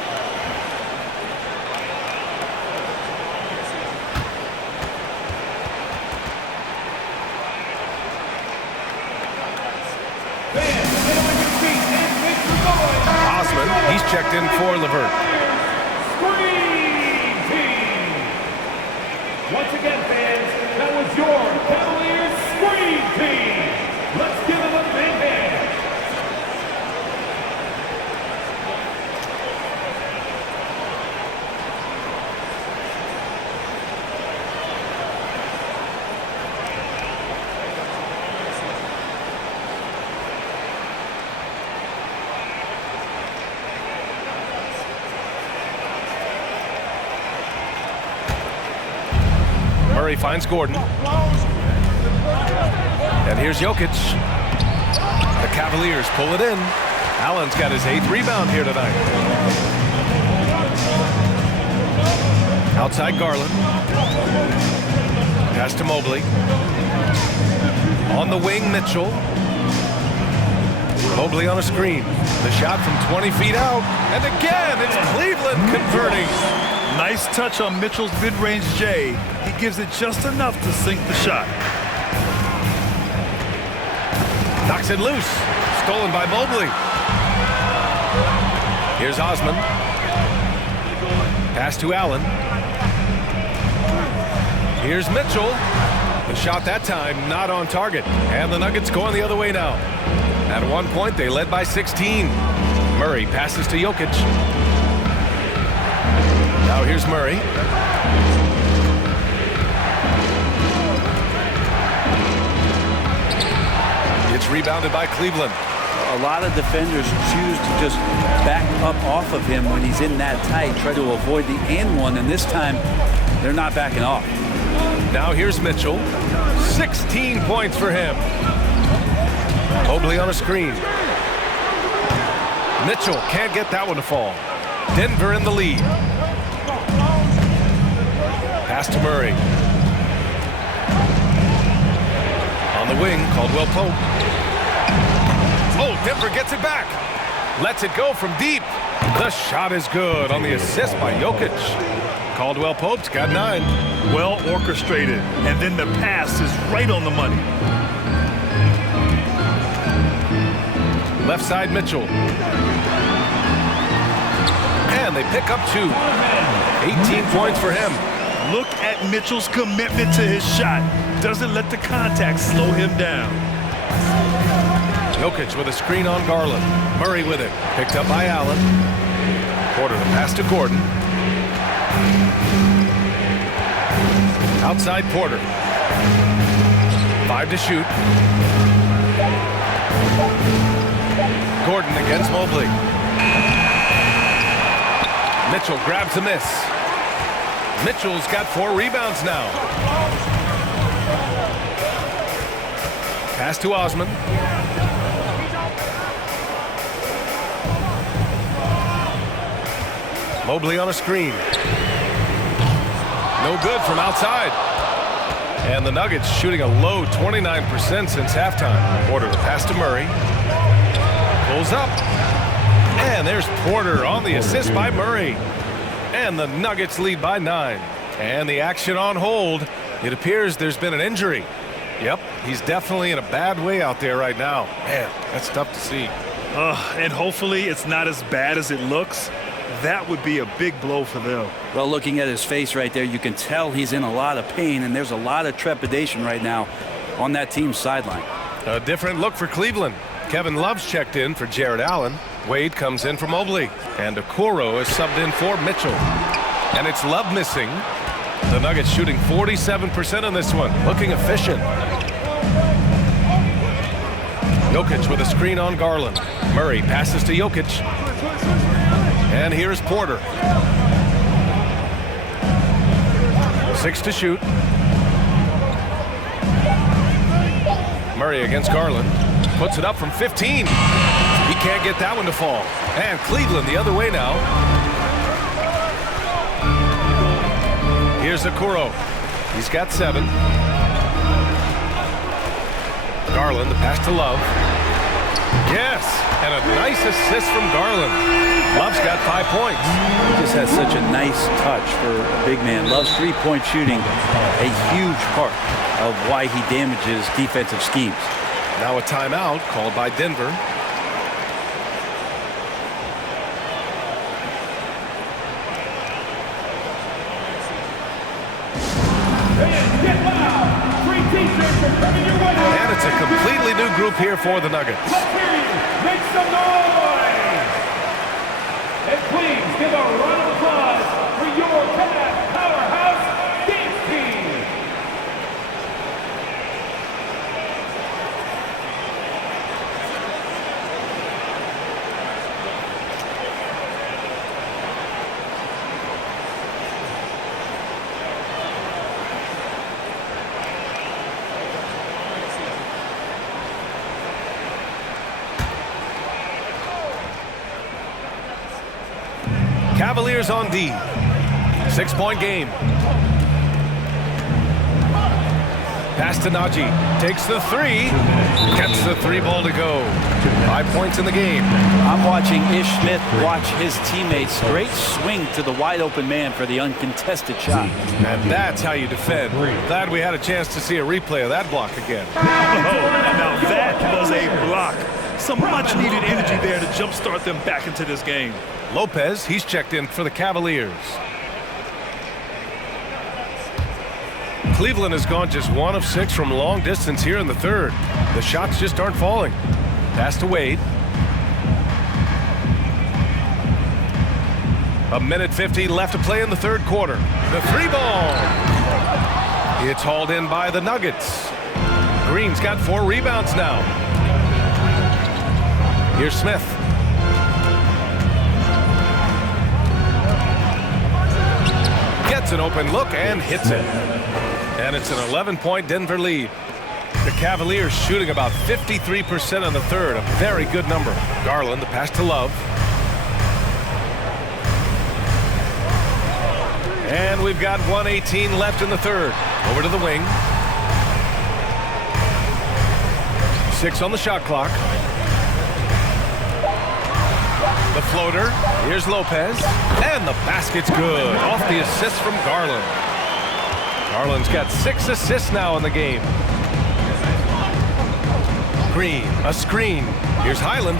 Osman, he's checked in for LeVert. Screen Team! Once again, fans, that was your Cavaliers Screen Team! Let's give them a big hand! Murray finds Gordon. And here's Jokic. The Cavaliers pull it in. Allen's got his 8th rebound here tonight. Outside Garland. Pass to Mobley. On the wing, Mitchell. Mobley on a screen. The shot from 20 feet out. And again, it's Cleveland converting. Nice touch on Mitchell's mid-range J. He gives it just enough to sink the shot. Knocks it loose. Stolen by Mobley. Here's Osman. Pass to Allen. Here's Mitchell. The shot that time not on target. And the Nuggets going the other way now. At one point, they led by 16. Murray passes to Jokic. Now here's Murray. It's rebounded by Cleveland. A lot of defenders choose to just back up off of him when he's in that tight, try to avoid the and one, and this time they're not backing off. Now here's Mitchell. 16 points for him. Mobley on a screen. Mitchell can't get that one to fall. Denver in the lead. Pass to Murray. On the wing, Caldwell Pope. Oh, Denver gets it back. Lets it go from deep. The shot is good on the assist by Jokic. Caldwell Pope's got 9. Well orchestrated, and then the pass is right on the money. Left side Mitchell. And they pick up 2. 18 points for him. Look at Mitchell's commitment to his shot. Doesn't let the contact slow him down. Jokic with a screen on Garland. Murray with it. Picked up by Allen. Porter the pass to Gordon. Outside Porter. 5 to shoot. Gordon against Mobley. Mitchell grabs the miss. Mitchell's got 4 rebounds now. Pass to Osman. Mobley on a screen. No good from outside. And the Nuggets shooting a low 29% since halftime. Porter the pass to Murray. Pulls up. And there's Porter on the assist by Murray. And the Nuggets lead by 9. And the action on hold. It appears there's been an injury. Yep, he's definitely in a bad way out there right now. Man, that's tough to see. And hopefully it's not as bad as it looks. That would be a big blow for them. Well, looking at his face right there, you can tell he's in a lot of pain, and there's a lot of trepidation right now on that team's sideline. A different look for Cleveland. Kevin Love's checked in for Jared Allen. Wade comes in for Mobley. And Okoro is subbed in for Mitchell. And it's Love missing. The Nuggets shooting 47% on this one. Looking efficient. Jokic with a screen on Garland. Murray passes to Jokic. And here's Porter. 6 to shoot. Murray against Garland. Puts it up from 15. He can't get that one to fall. And Cleveland the other way now. Here's Okoro. He's got 7. Garland, the pass to Love. Yes, and a nice assist from Garland. Love's got 5 points. He just has such a nice touch for a big man. Love's three-point shooting, a huge part of why he damages defensive schemes. Now a timeout called by Denver. And it's a completely new group here for the Nuggets. Make some noise! And please give a round of applause for your Cavs powerhouse dance team! Cavaliers on D. 6-point game. Pass to Najee. Takes the 3. Gets the 3-ball to go. 5 points in the game. I'm watching Ish Smith watch his teammates. Great swing to the wide open man for the uncontested shot. And that's how you defend. Glad we had a chance to see a replay of that block again. Now that was a block. Some much-needed energy there to jumpstart them back into this game. Lopez, he's checked in for the Cavaliers. Cleveland has gone just 1 of 6 from long distance here in the third. The shots just aren't falling. Pass to Wade. A minute 50 left to play in the third quarter. The three ball. It's hauled in by the Nuggets. Green's got 4 rebounds now. Here's Smith. Gets an open look and hits it. And it's an 11-point Denver lead. The Cavaliers shooting about 53% in the third, a very good number. Garland, the pass to Love. And we've got 1:18 left in the third. Over to the wing. 6 on the shot clock. The floater. Here's Lopez. And the basket's good. Off the assist from Garland. Garland's got 6 assists now in the game. Green, a screen. Here's Highland.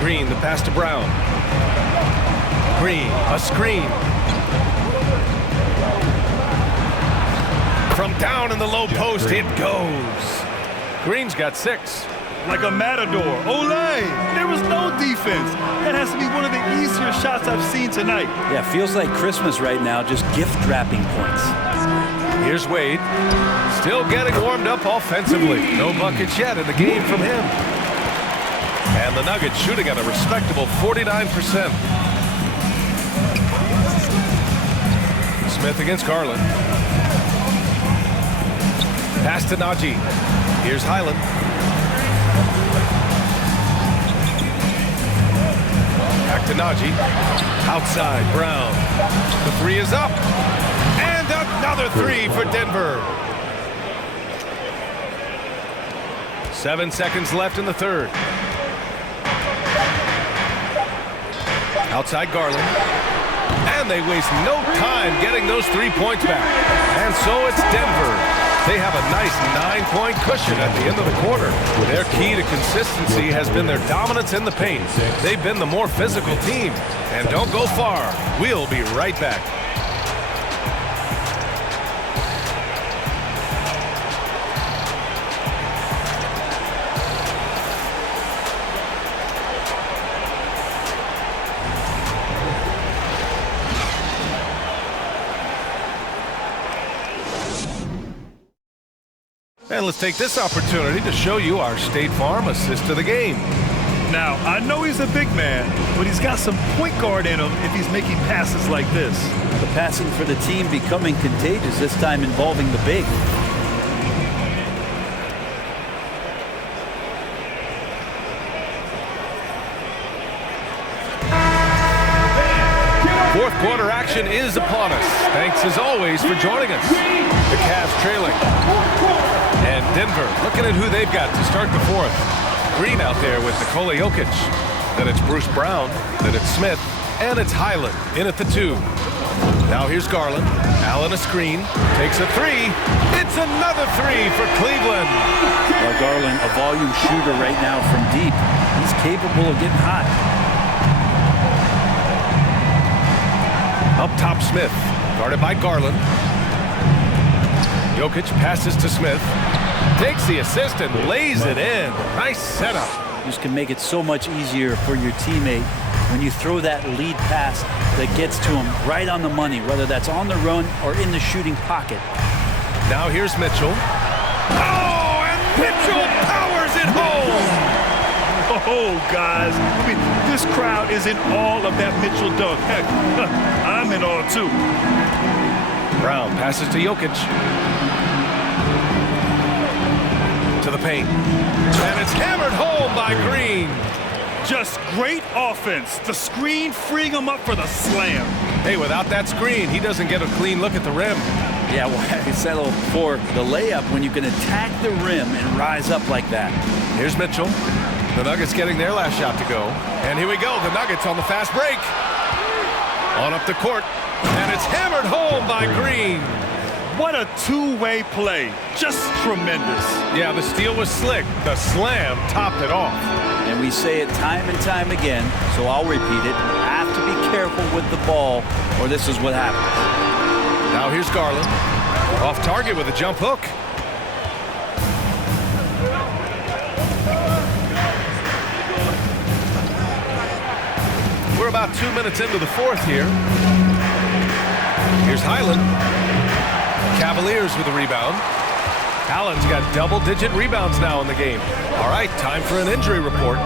Green, the pass to Brown. Green, a screen. From down in the low post, it goes. Green's got 6. Like a matador. Olay! There was no defense. That has to be one of the easier shots I've seen tonight. Yeah, feels like Christmas right now, just gift wrapping points. Here's Wade. Still getting warmed up offensively. No buckets yet in the game from him. And the Nuggets shooting at a respectable 49%. Smith against Garland. Pass to Najee. Here's Highland. Back to Najee. Outside, Brown. The 3 is up. And another 3 for Denver. 7 seconds left in the third. Outside Garland. And they waste no time getting those 3 points back. And so it's Denver. They have a nice 9-point cushion at the end of the quarter. Their key to consistency has been their dominance in the paint. They've been the more physical team. And don't go far. We'll be right back. And let's take this opportunity to show you our State Farm assist to the game. Now, I know he's a big man, but he's got some point guard in him if he's making passes like this. The passing for the team becoming contagious, this time involving the big. Fourth quarter action is upon us. Thanks as always for joining us. The Cavs trailing. And Denver looking at who they've got to start the fourth. Green out there with Nikola Jokic. Then it's Bruce Brown. Then it's Smith. And it's Highland in at the 2. Now here's Garland. Allen a screen. Takes a 3. It's another 3 for Cleveland. Well, Garland, a volume shooter right now from deep. He's capable of getting hot. Up top, Smith. Guarded by Garland. Jokic passes to Smith. Takes the assist and lays it in. Nice setup. Just can make it so much easier for your teammate when you throw that lead pass that gets to him right on the money, whether that's on the run or in the shooting pocket. Now here's Mitchell. Oh, and Mitchell powers it home. Oh, guys. I mean, this crowd is in awe of that Mitchell dunk. Heck, I'm in awe, too. Brown passes to Jokic. To the paint. And it's hammered home by Green. Just great offense. The screen freeing him up for the slam. Hey, without that screen, he doesn't get a clean look at the rim. Yeah, well, I settle for the layup when you can attack the rim and rise up like that. Here's Mitchell. The Nuggets getting their last shot to go. And here we go. The Nuggets on the fast break. On up the court. And it's hammered home by Green. What a two-way play. Just tremendous. Yeah, the steal was slick. The slam topped it off. And we say it time and time again, so I'll repeat it. You have to be careful with the ball, or this is what happens. Now here's Garland. Off target with a jump hook. We're about 2 minutes into the fourth here. Here's Highland. Cavaliers with a rebound. Allen's got double-digit rebounds now in the game. All right, time for an injury report.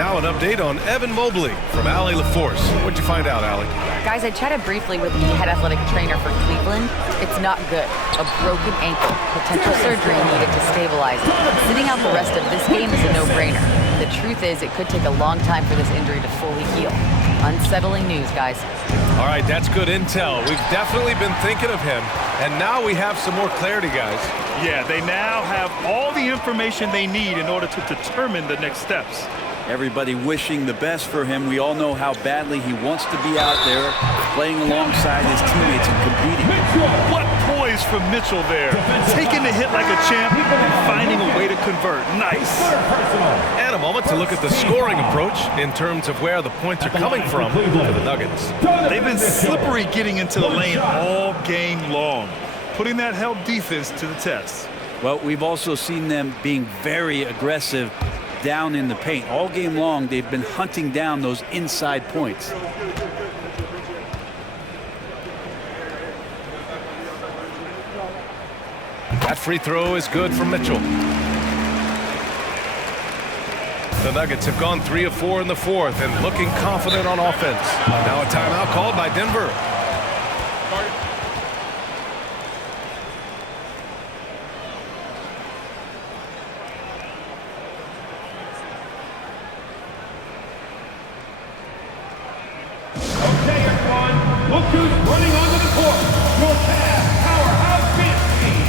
Now an update on Evan Mobley from Allie LaForce. What'd you find out, Allie? Guys, I chatted briefly with the head athletic trainer for Cleveland. It's not good. A broken ankle. Potential surgery needed to stabilize it. Sitting out the rest of this game is a no-brainer. The truth is, it could take a long time for this injury to fully heal. Unsettling news, guys. All right, that's good intel. We've definitely been thinking of him, and now we have some more clarity, guys. Yeah, they now have all the information they need in order to determine the next steps. Everybody wishing the best for him. We all know how badly he wants to be out there playing alongside his teammates and competing. What poise from Mitchell there. Taking the hit like a champ and finding a way to convert. Nice. And a moment to look at the scoring approach in terms of where the points are coming from for the Nuggets. They've been slippery getting into the lane all game long, putting that help defense to the test. Well, we've also seen them being very aggressive down in the paint. All game long, they've been hunting down those inside points. That free throw is good for Mitchell. The Nuggets have gone 3 of 4 in the fourth and looking confident on offense. Now a timeout called by Denver. Okay, everyone, look who's running onto the court. Your Cavs powerhouse dance team.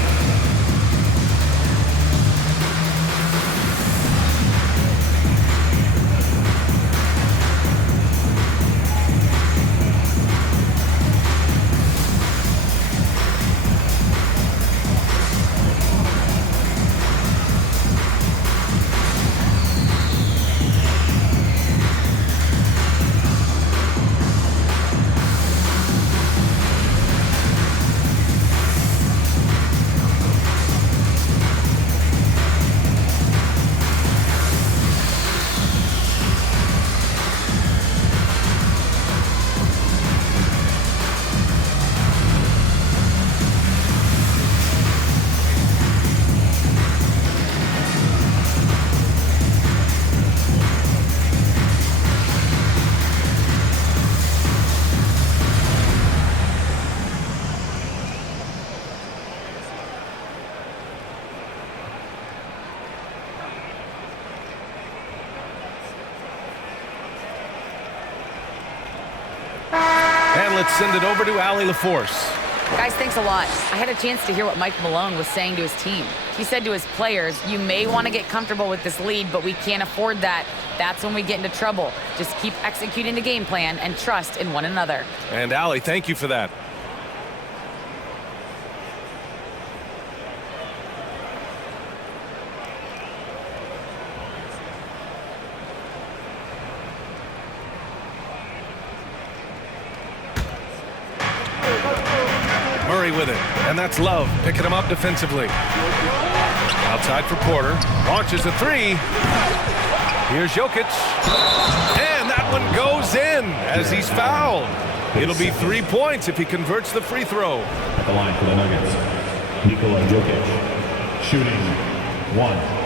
And let's send it over to Allie LaForce. Guys, thanks a lot. I had a chance to hear what Mike Malone was saying to his team. He said to his players, you may want to get comfortable with this lead, but we can't afford that. That's when we get into trouble. Just keep executing the game plan and trust in one another. And Allie, thank you for that. Murray with it, and that's Love picking him up defensively. Outside for Porter, launches a three. Here's Jokic, and that one goes in as he's fouled. It'll be 3 points if he converts the free throw. At the line for the Nuggets, Nikola Jokic, shooting 1.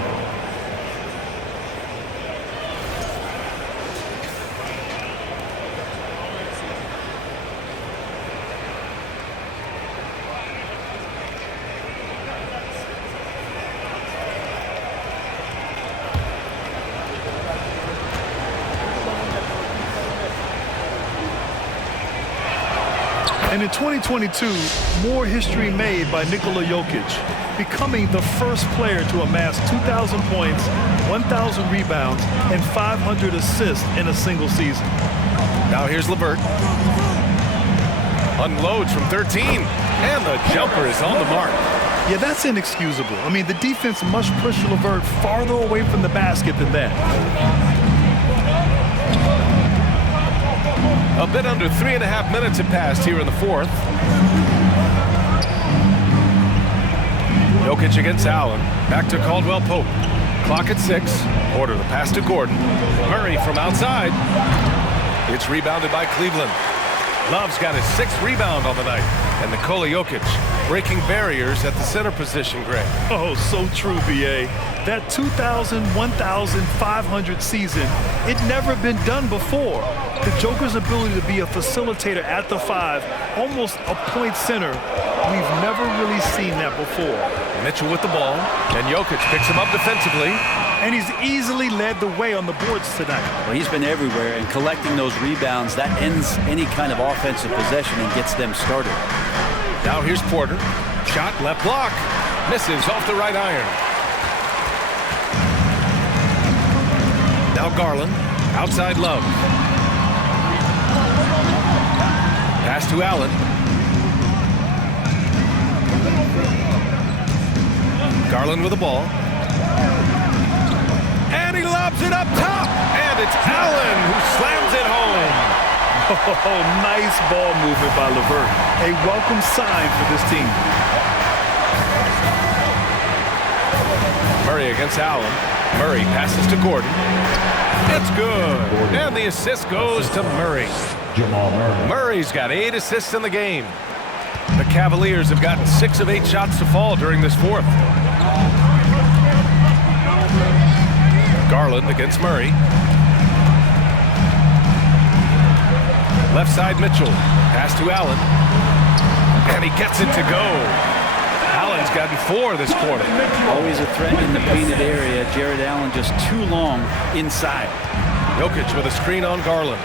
And in 2022, more history made by Nikola Jokic, becoming the first player to amass 2,000 points, 1,000 rebounds, and 500 assists in a single season. Now here's LeVert. Unloads from 13, and the jumper is on the mark. Yeah, that's inexcusable. I mean, the defense must push LeVert farther away from the basket than that. A bit under 3.5 minutes have passed here in the fourth. Jokic against Allen. Back to Caldwell Pope. Clock at 6. Porter the pass to Gordon. Murray from outside. It's rebounded by Cleveland. Love's got his 6th rebound on the night. And Nikola Jokic breaking barriers at the center position, Greg. Oh, so true, B.A. That 1,500 season, it never been done before. The Joker's ability to be a facilitator at the 5, almost a point center, we've never really seen that before. Mitchell with the ball, and Jokic picks him up defensively. And he's easily led the way on the boards tonight. Well, he's been everywhere, and collecting those rebounds, that ends any kind of offensive possession and gets them started. Now here's Porter. Shot, left block. Misses off the right iron. Now Garland. Outside Love. Pass to Allen. Garland with the ball. And he lobs it up top. And it's Allen who slams it home. Oh, nice ball movement by LeVert. A welcome sign for this team. Murray against Allen. Murray passes to Gordon. It's good. And the assist goes to Murray. Jamal Murray. Murray's got 8 assists in the game. The Cavaliers have gotten 6 of 8 shots to fall during this 4th. Garland against Murray. Left side Mitchell. Pass to Allen. And he gets it to go. Allen's gotten 4 this quarter. Always a threat in the painted area. Jared Allen just too long inside. Jokic with a screen on Garland.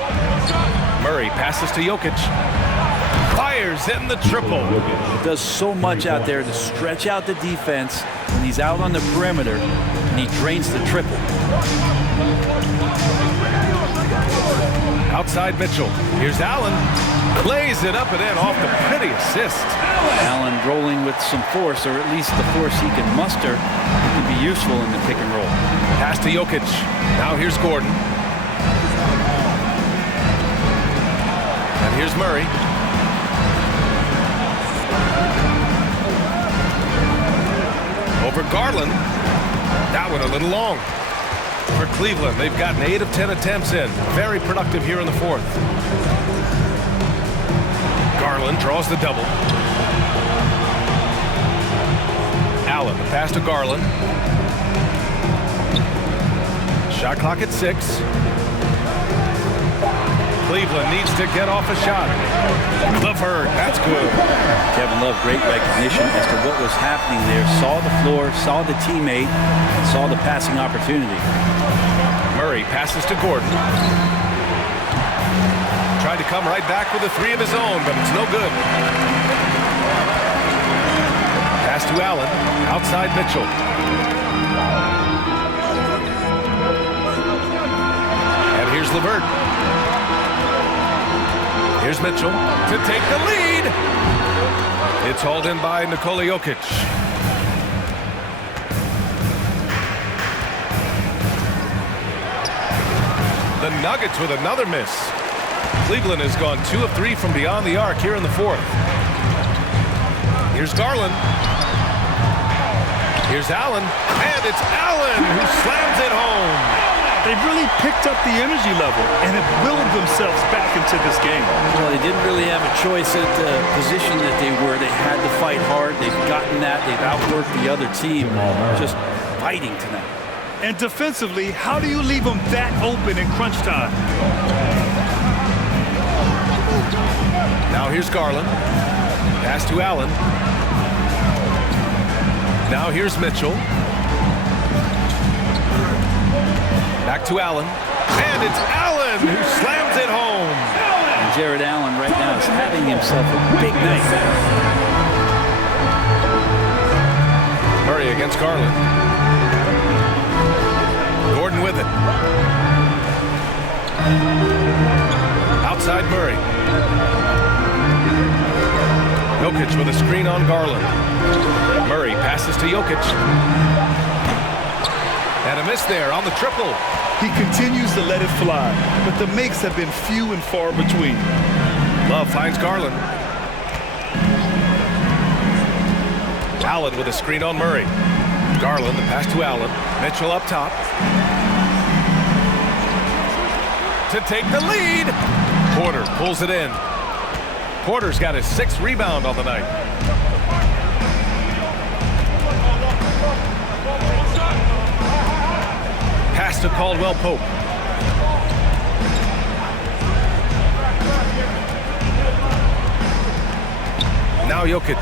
Murray passes to Jokic. Fires in the triple. Does so much out there to stretch out the defense when he's out on the perimeter, and he drains the triple. Outside Mitchell. Here's Allen. Plays it up and in off the pretty assist. Allen rolling with some force, or at least the force he can muster. It can be useful in the pick and roll. Pass to Jokic. Now here's Gordon. And here's Murray. Over Garland. That one a little long. For Cleveland, they've gotten 8 of 10 attempts in. Very productive here in the 4th. Garland draws the double. Allen, the pass to Garland. Shot clock at 6. Cleveland needs to get off a shot. LeVert, that's good. Kevin Love, great recognition as to what was happening there. Saw the floor, saw the teammate, saw the passing opportunity. Murray passes to Gordon. Tried to come right back with a 3 of his own, but it's no good. Pass to Allen. Outside Mitchell. And here's LeVert. Here's Mitchell to take the lead. It's hauled in by Nikola Jokic. The Nuggets with another miss. Cleveland has gone 2 of 3 from beyond the arc here in the 4th. Here's Garland. Here's Allen. And it's Allen who slams it home. They've really picked up the energy level and have willed themselves back into this game. Well, they didn't really have a choice at the position that they were. They had to fight hard. They've gotten that. They've outworked the other team. Just fighting tonight. And defensively, how do you leave them that open in crunch time? Now here's Garland. Pass to Allen. Now here's Mitchell. Back to Allen. And it's Allen who slams it home. And Jared Allen right now is having himself a big night. Murray against Garland. Gordon with it. Outside Murray. Jokic with a screen on Garland. Murray passes to Jokic. And a miss there on the triple. He continues to let it fly, but the makes have been few and far between. Love finds Garland. Allen with a screen on Murray. Garland, the pass to Allen. Mitchell up top. to take the lead. Porter pulls it in. Porter's got his 6th rebound on the night. Pass to Caldwell Pope. Now Jokic.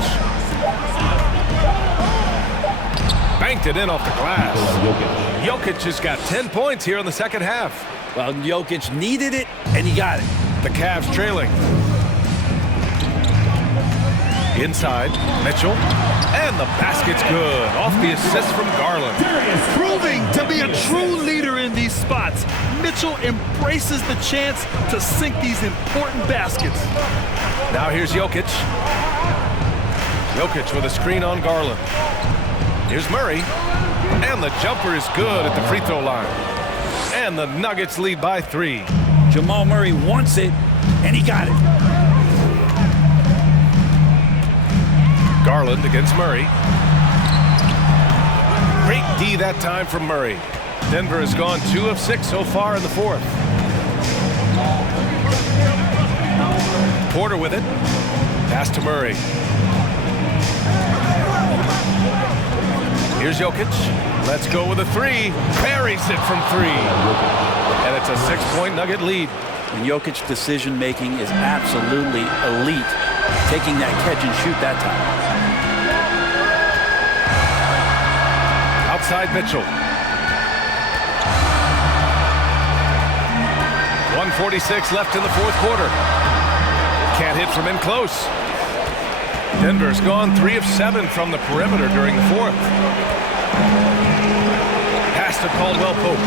Banked it in off the glass. Jokic has got 10 points here in the second half. Well, Jokic needed it, and he got it. The Cavs trailing. Inside, Mitchell. And the basket's good. Off the assist from Garland. Proving to be a true leader in these spots. Mitchell embraces the chance to sink these important baskets. Now here's Jokic. Jokic with a screen on Garland. Here's Murray. And the jumper is good at the free throw line. And the Nuggets lead by 3. Jamal Murray wants it, and he got it. Garland against Murray. Great D that time from Murray. Denver has gone 2 of 6 so far in the 4th. Porter with it. Pass to Murray. Here's Jokic. Let's go with a 3. Buries it from 3. And it's a 6-point Nugget lead. And Jokic's decision-making is absolutely elite. Taking that catch and shoot that time. Outside Mitchell. 1:46 left in the 4th quarter. Can't hit from in close. Denver's gone 3 of 7 from the perimeter during the 4th. Pass to Caldwell Pope.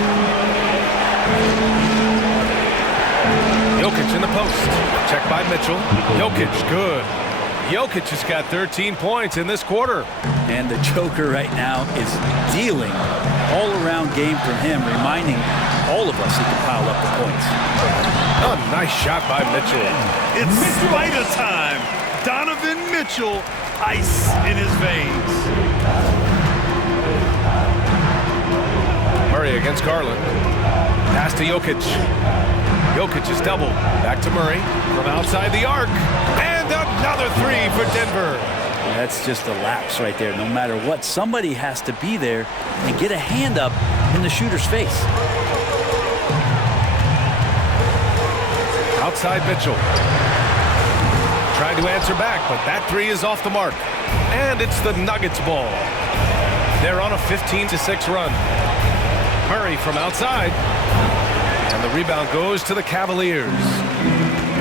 Jokic in the post. Check by Mitchell. Jokic, good. Jokic has got 13 points in this quarter. And the Joker right now is dealing all-around game from him, reminding all of us he can pile up the points. Oh, nice shot by Mitchell. It's spider time. Donovan Mitchell, ice in his veins. Murray against Garland. Pass to Jokic. Jokic is doubled. Back to Murray from outside the arc. And another 3 for Denver. That's just a lapse right there. No matter what, somebody has to be there and get a hand up in the shooter's face. Outside Mitchell. Trying to answer back, but that 3 is off the mark. And it's the Nuggets ball. They're on a 15-6 run. Murray from outside. And the rebound goes to the Cavaliers.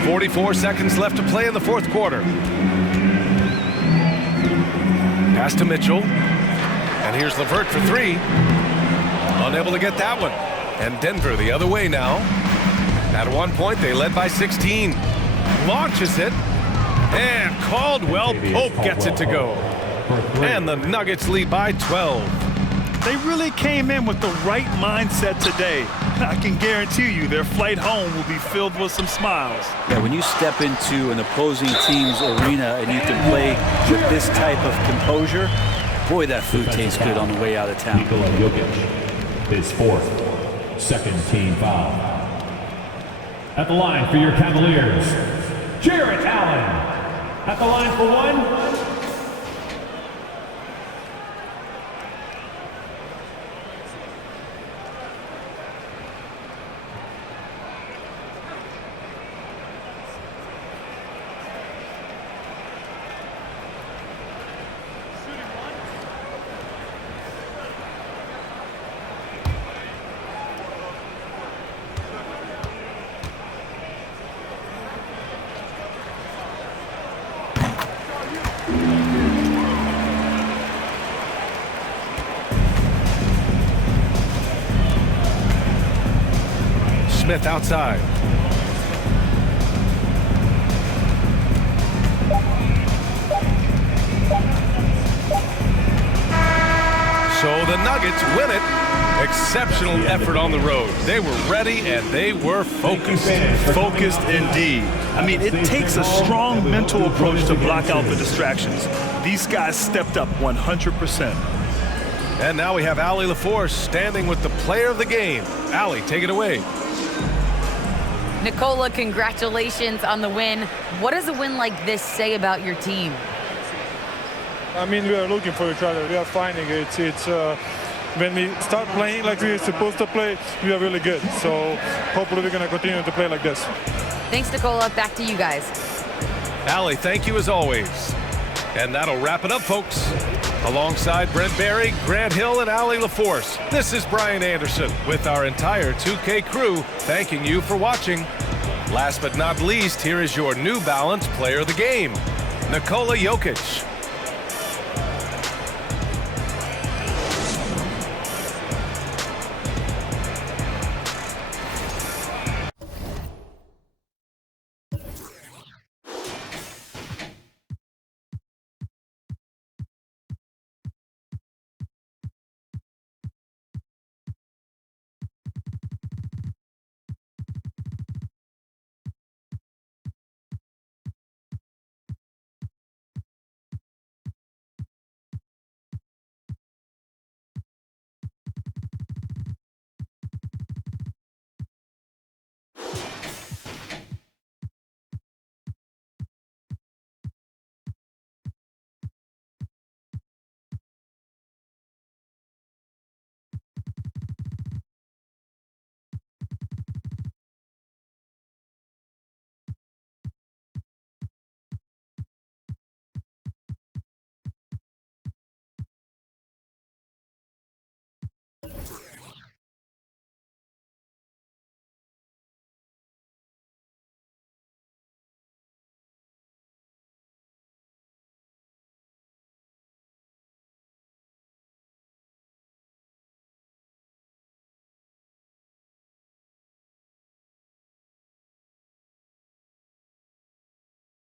44 seconds left to play in the 4th quarter. Pass to Mitchell. And here's LeVert for 3. Unable to get that one. And Denver the other way now. At one point, they led by 16. Launches it. And Caldwell Pope gets it to go. And the Nuggets lead by 12. They really came in with the right mindset today. I can guarantee you their flight home will be filled with some smiles. Yeah, when you step into an opposing team's arena and you can play with this type of composure, boy, that food tastes good on the way out of town. Nikola Jokic, his 4th, second team foul. At the line for your Cavaliers, Jarrett Allen. At the line for 1. Smith outside. So the Nuggets win it. Exceptional effort on the road. They were ready and they were focused. Focused indeed. I mean, it takes a strong mental approach to block out the distractions. These guys stepped up 100%. And now we have Allie LaForce standing with the player of the game. Allie, take it away. Nikola, congratulations on the win. What does a win like this say about your team? I mean, we are looking for each other. We are finding it. When we start playing like we're supposed to play, we are really good. So hopefully we're going to continue to play like this. Thanks, Nikola. Back to you guys. Allie, thank you as always. And that'll wrap it up, folks. Alongside Brent Barry, Grant Hill, and Allie LaForce, this is Brian Anderson with our entire 2K crew thanking you for watching. Last but not least, here is your New Balance player of the game, Nikola Jokic.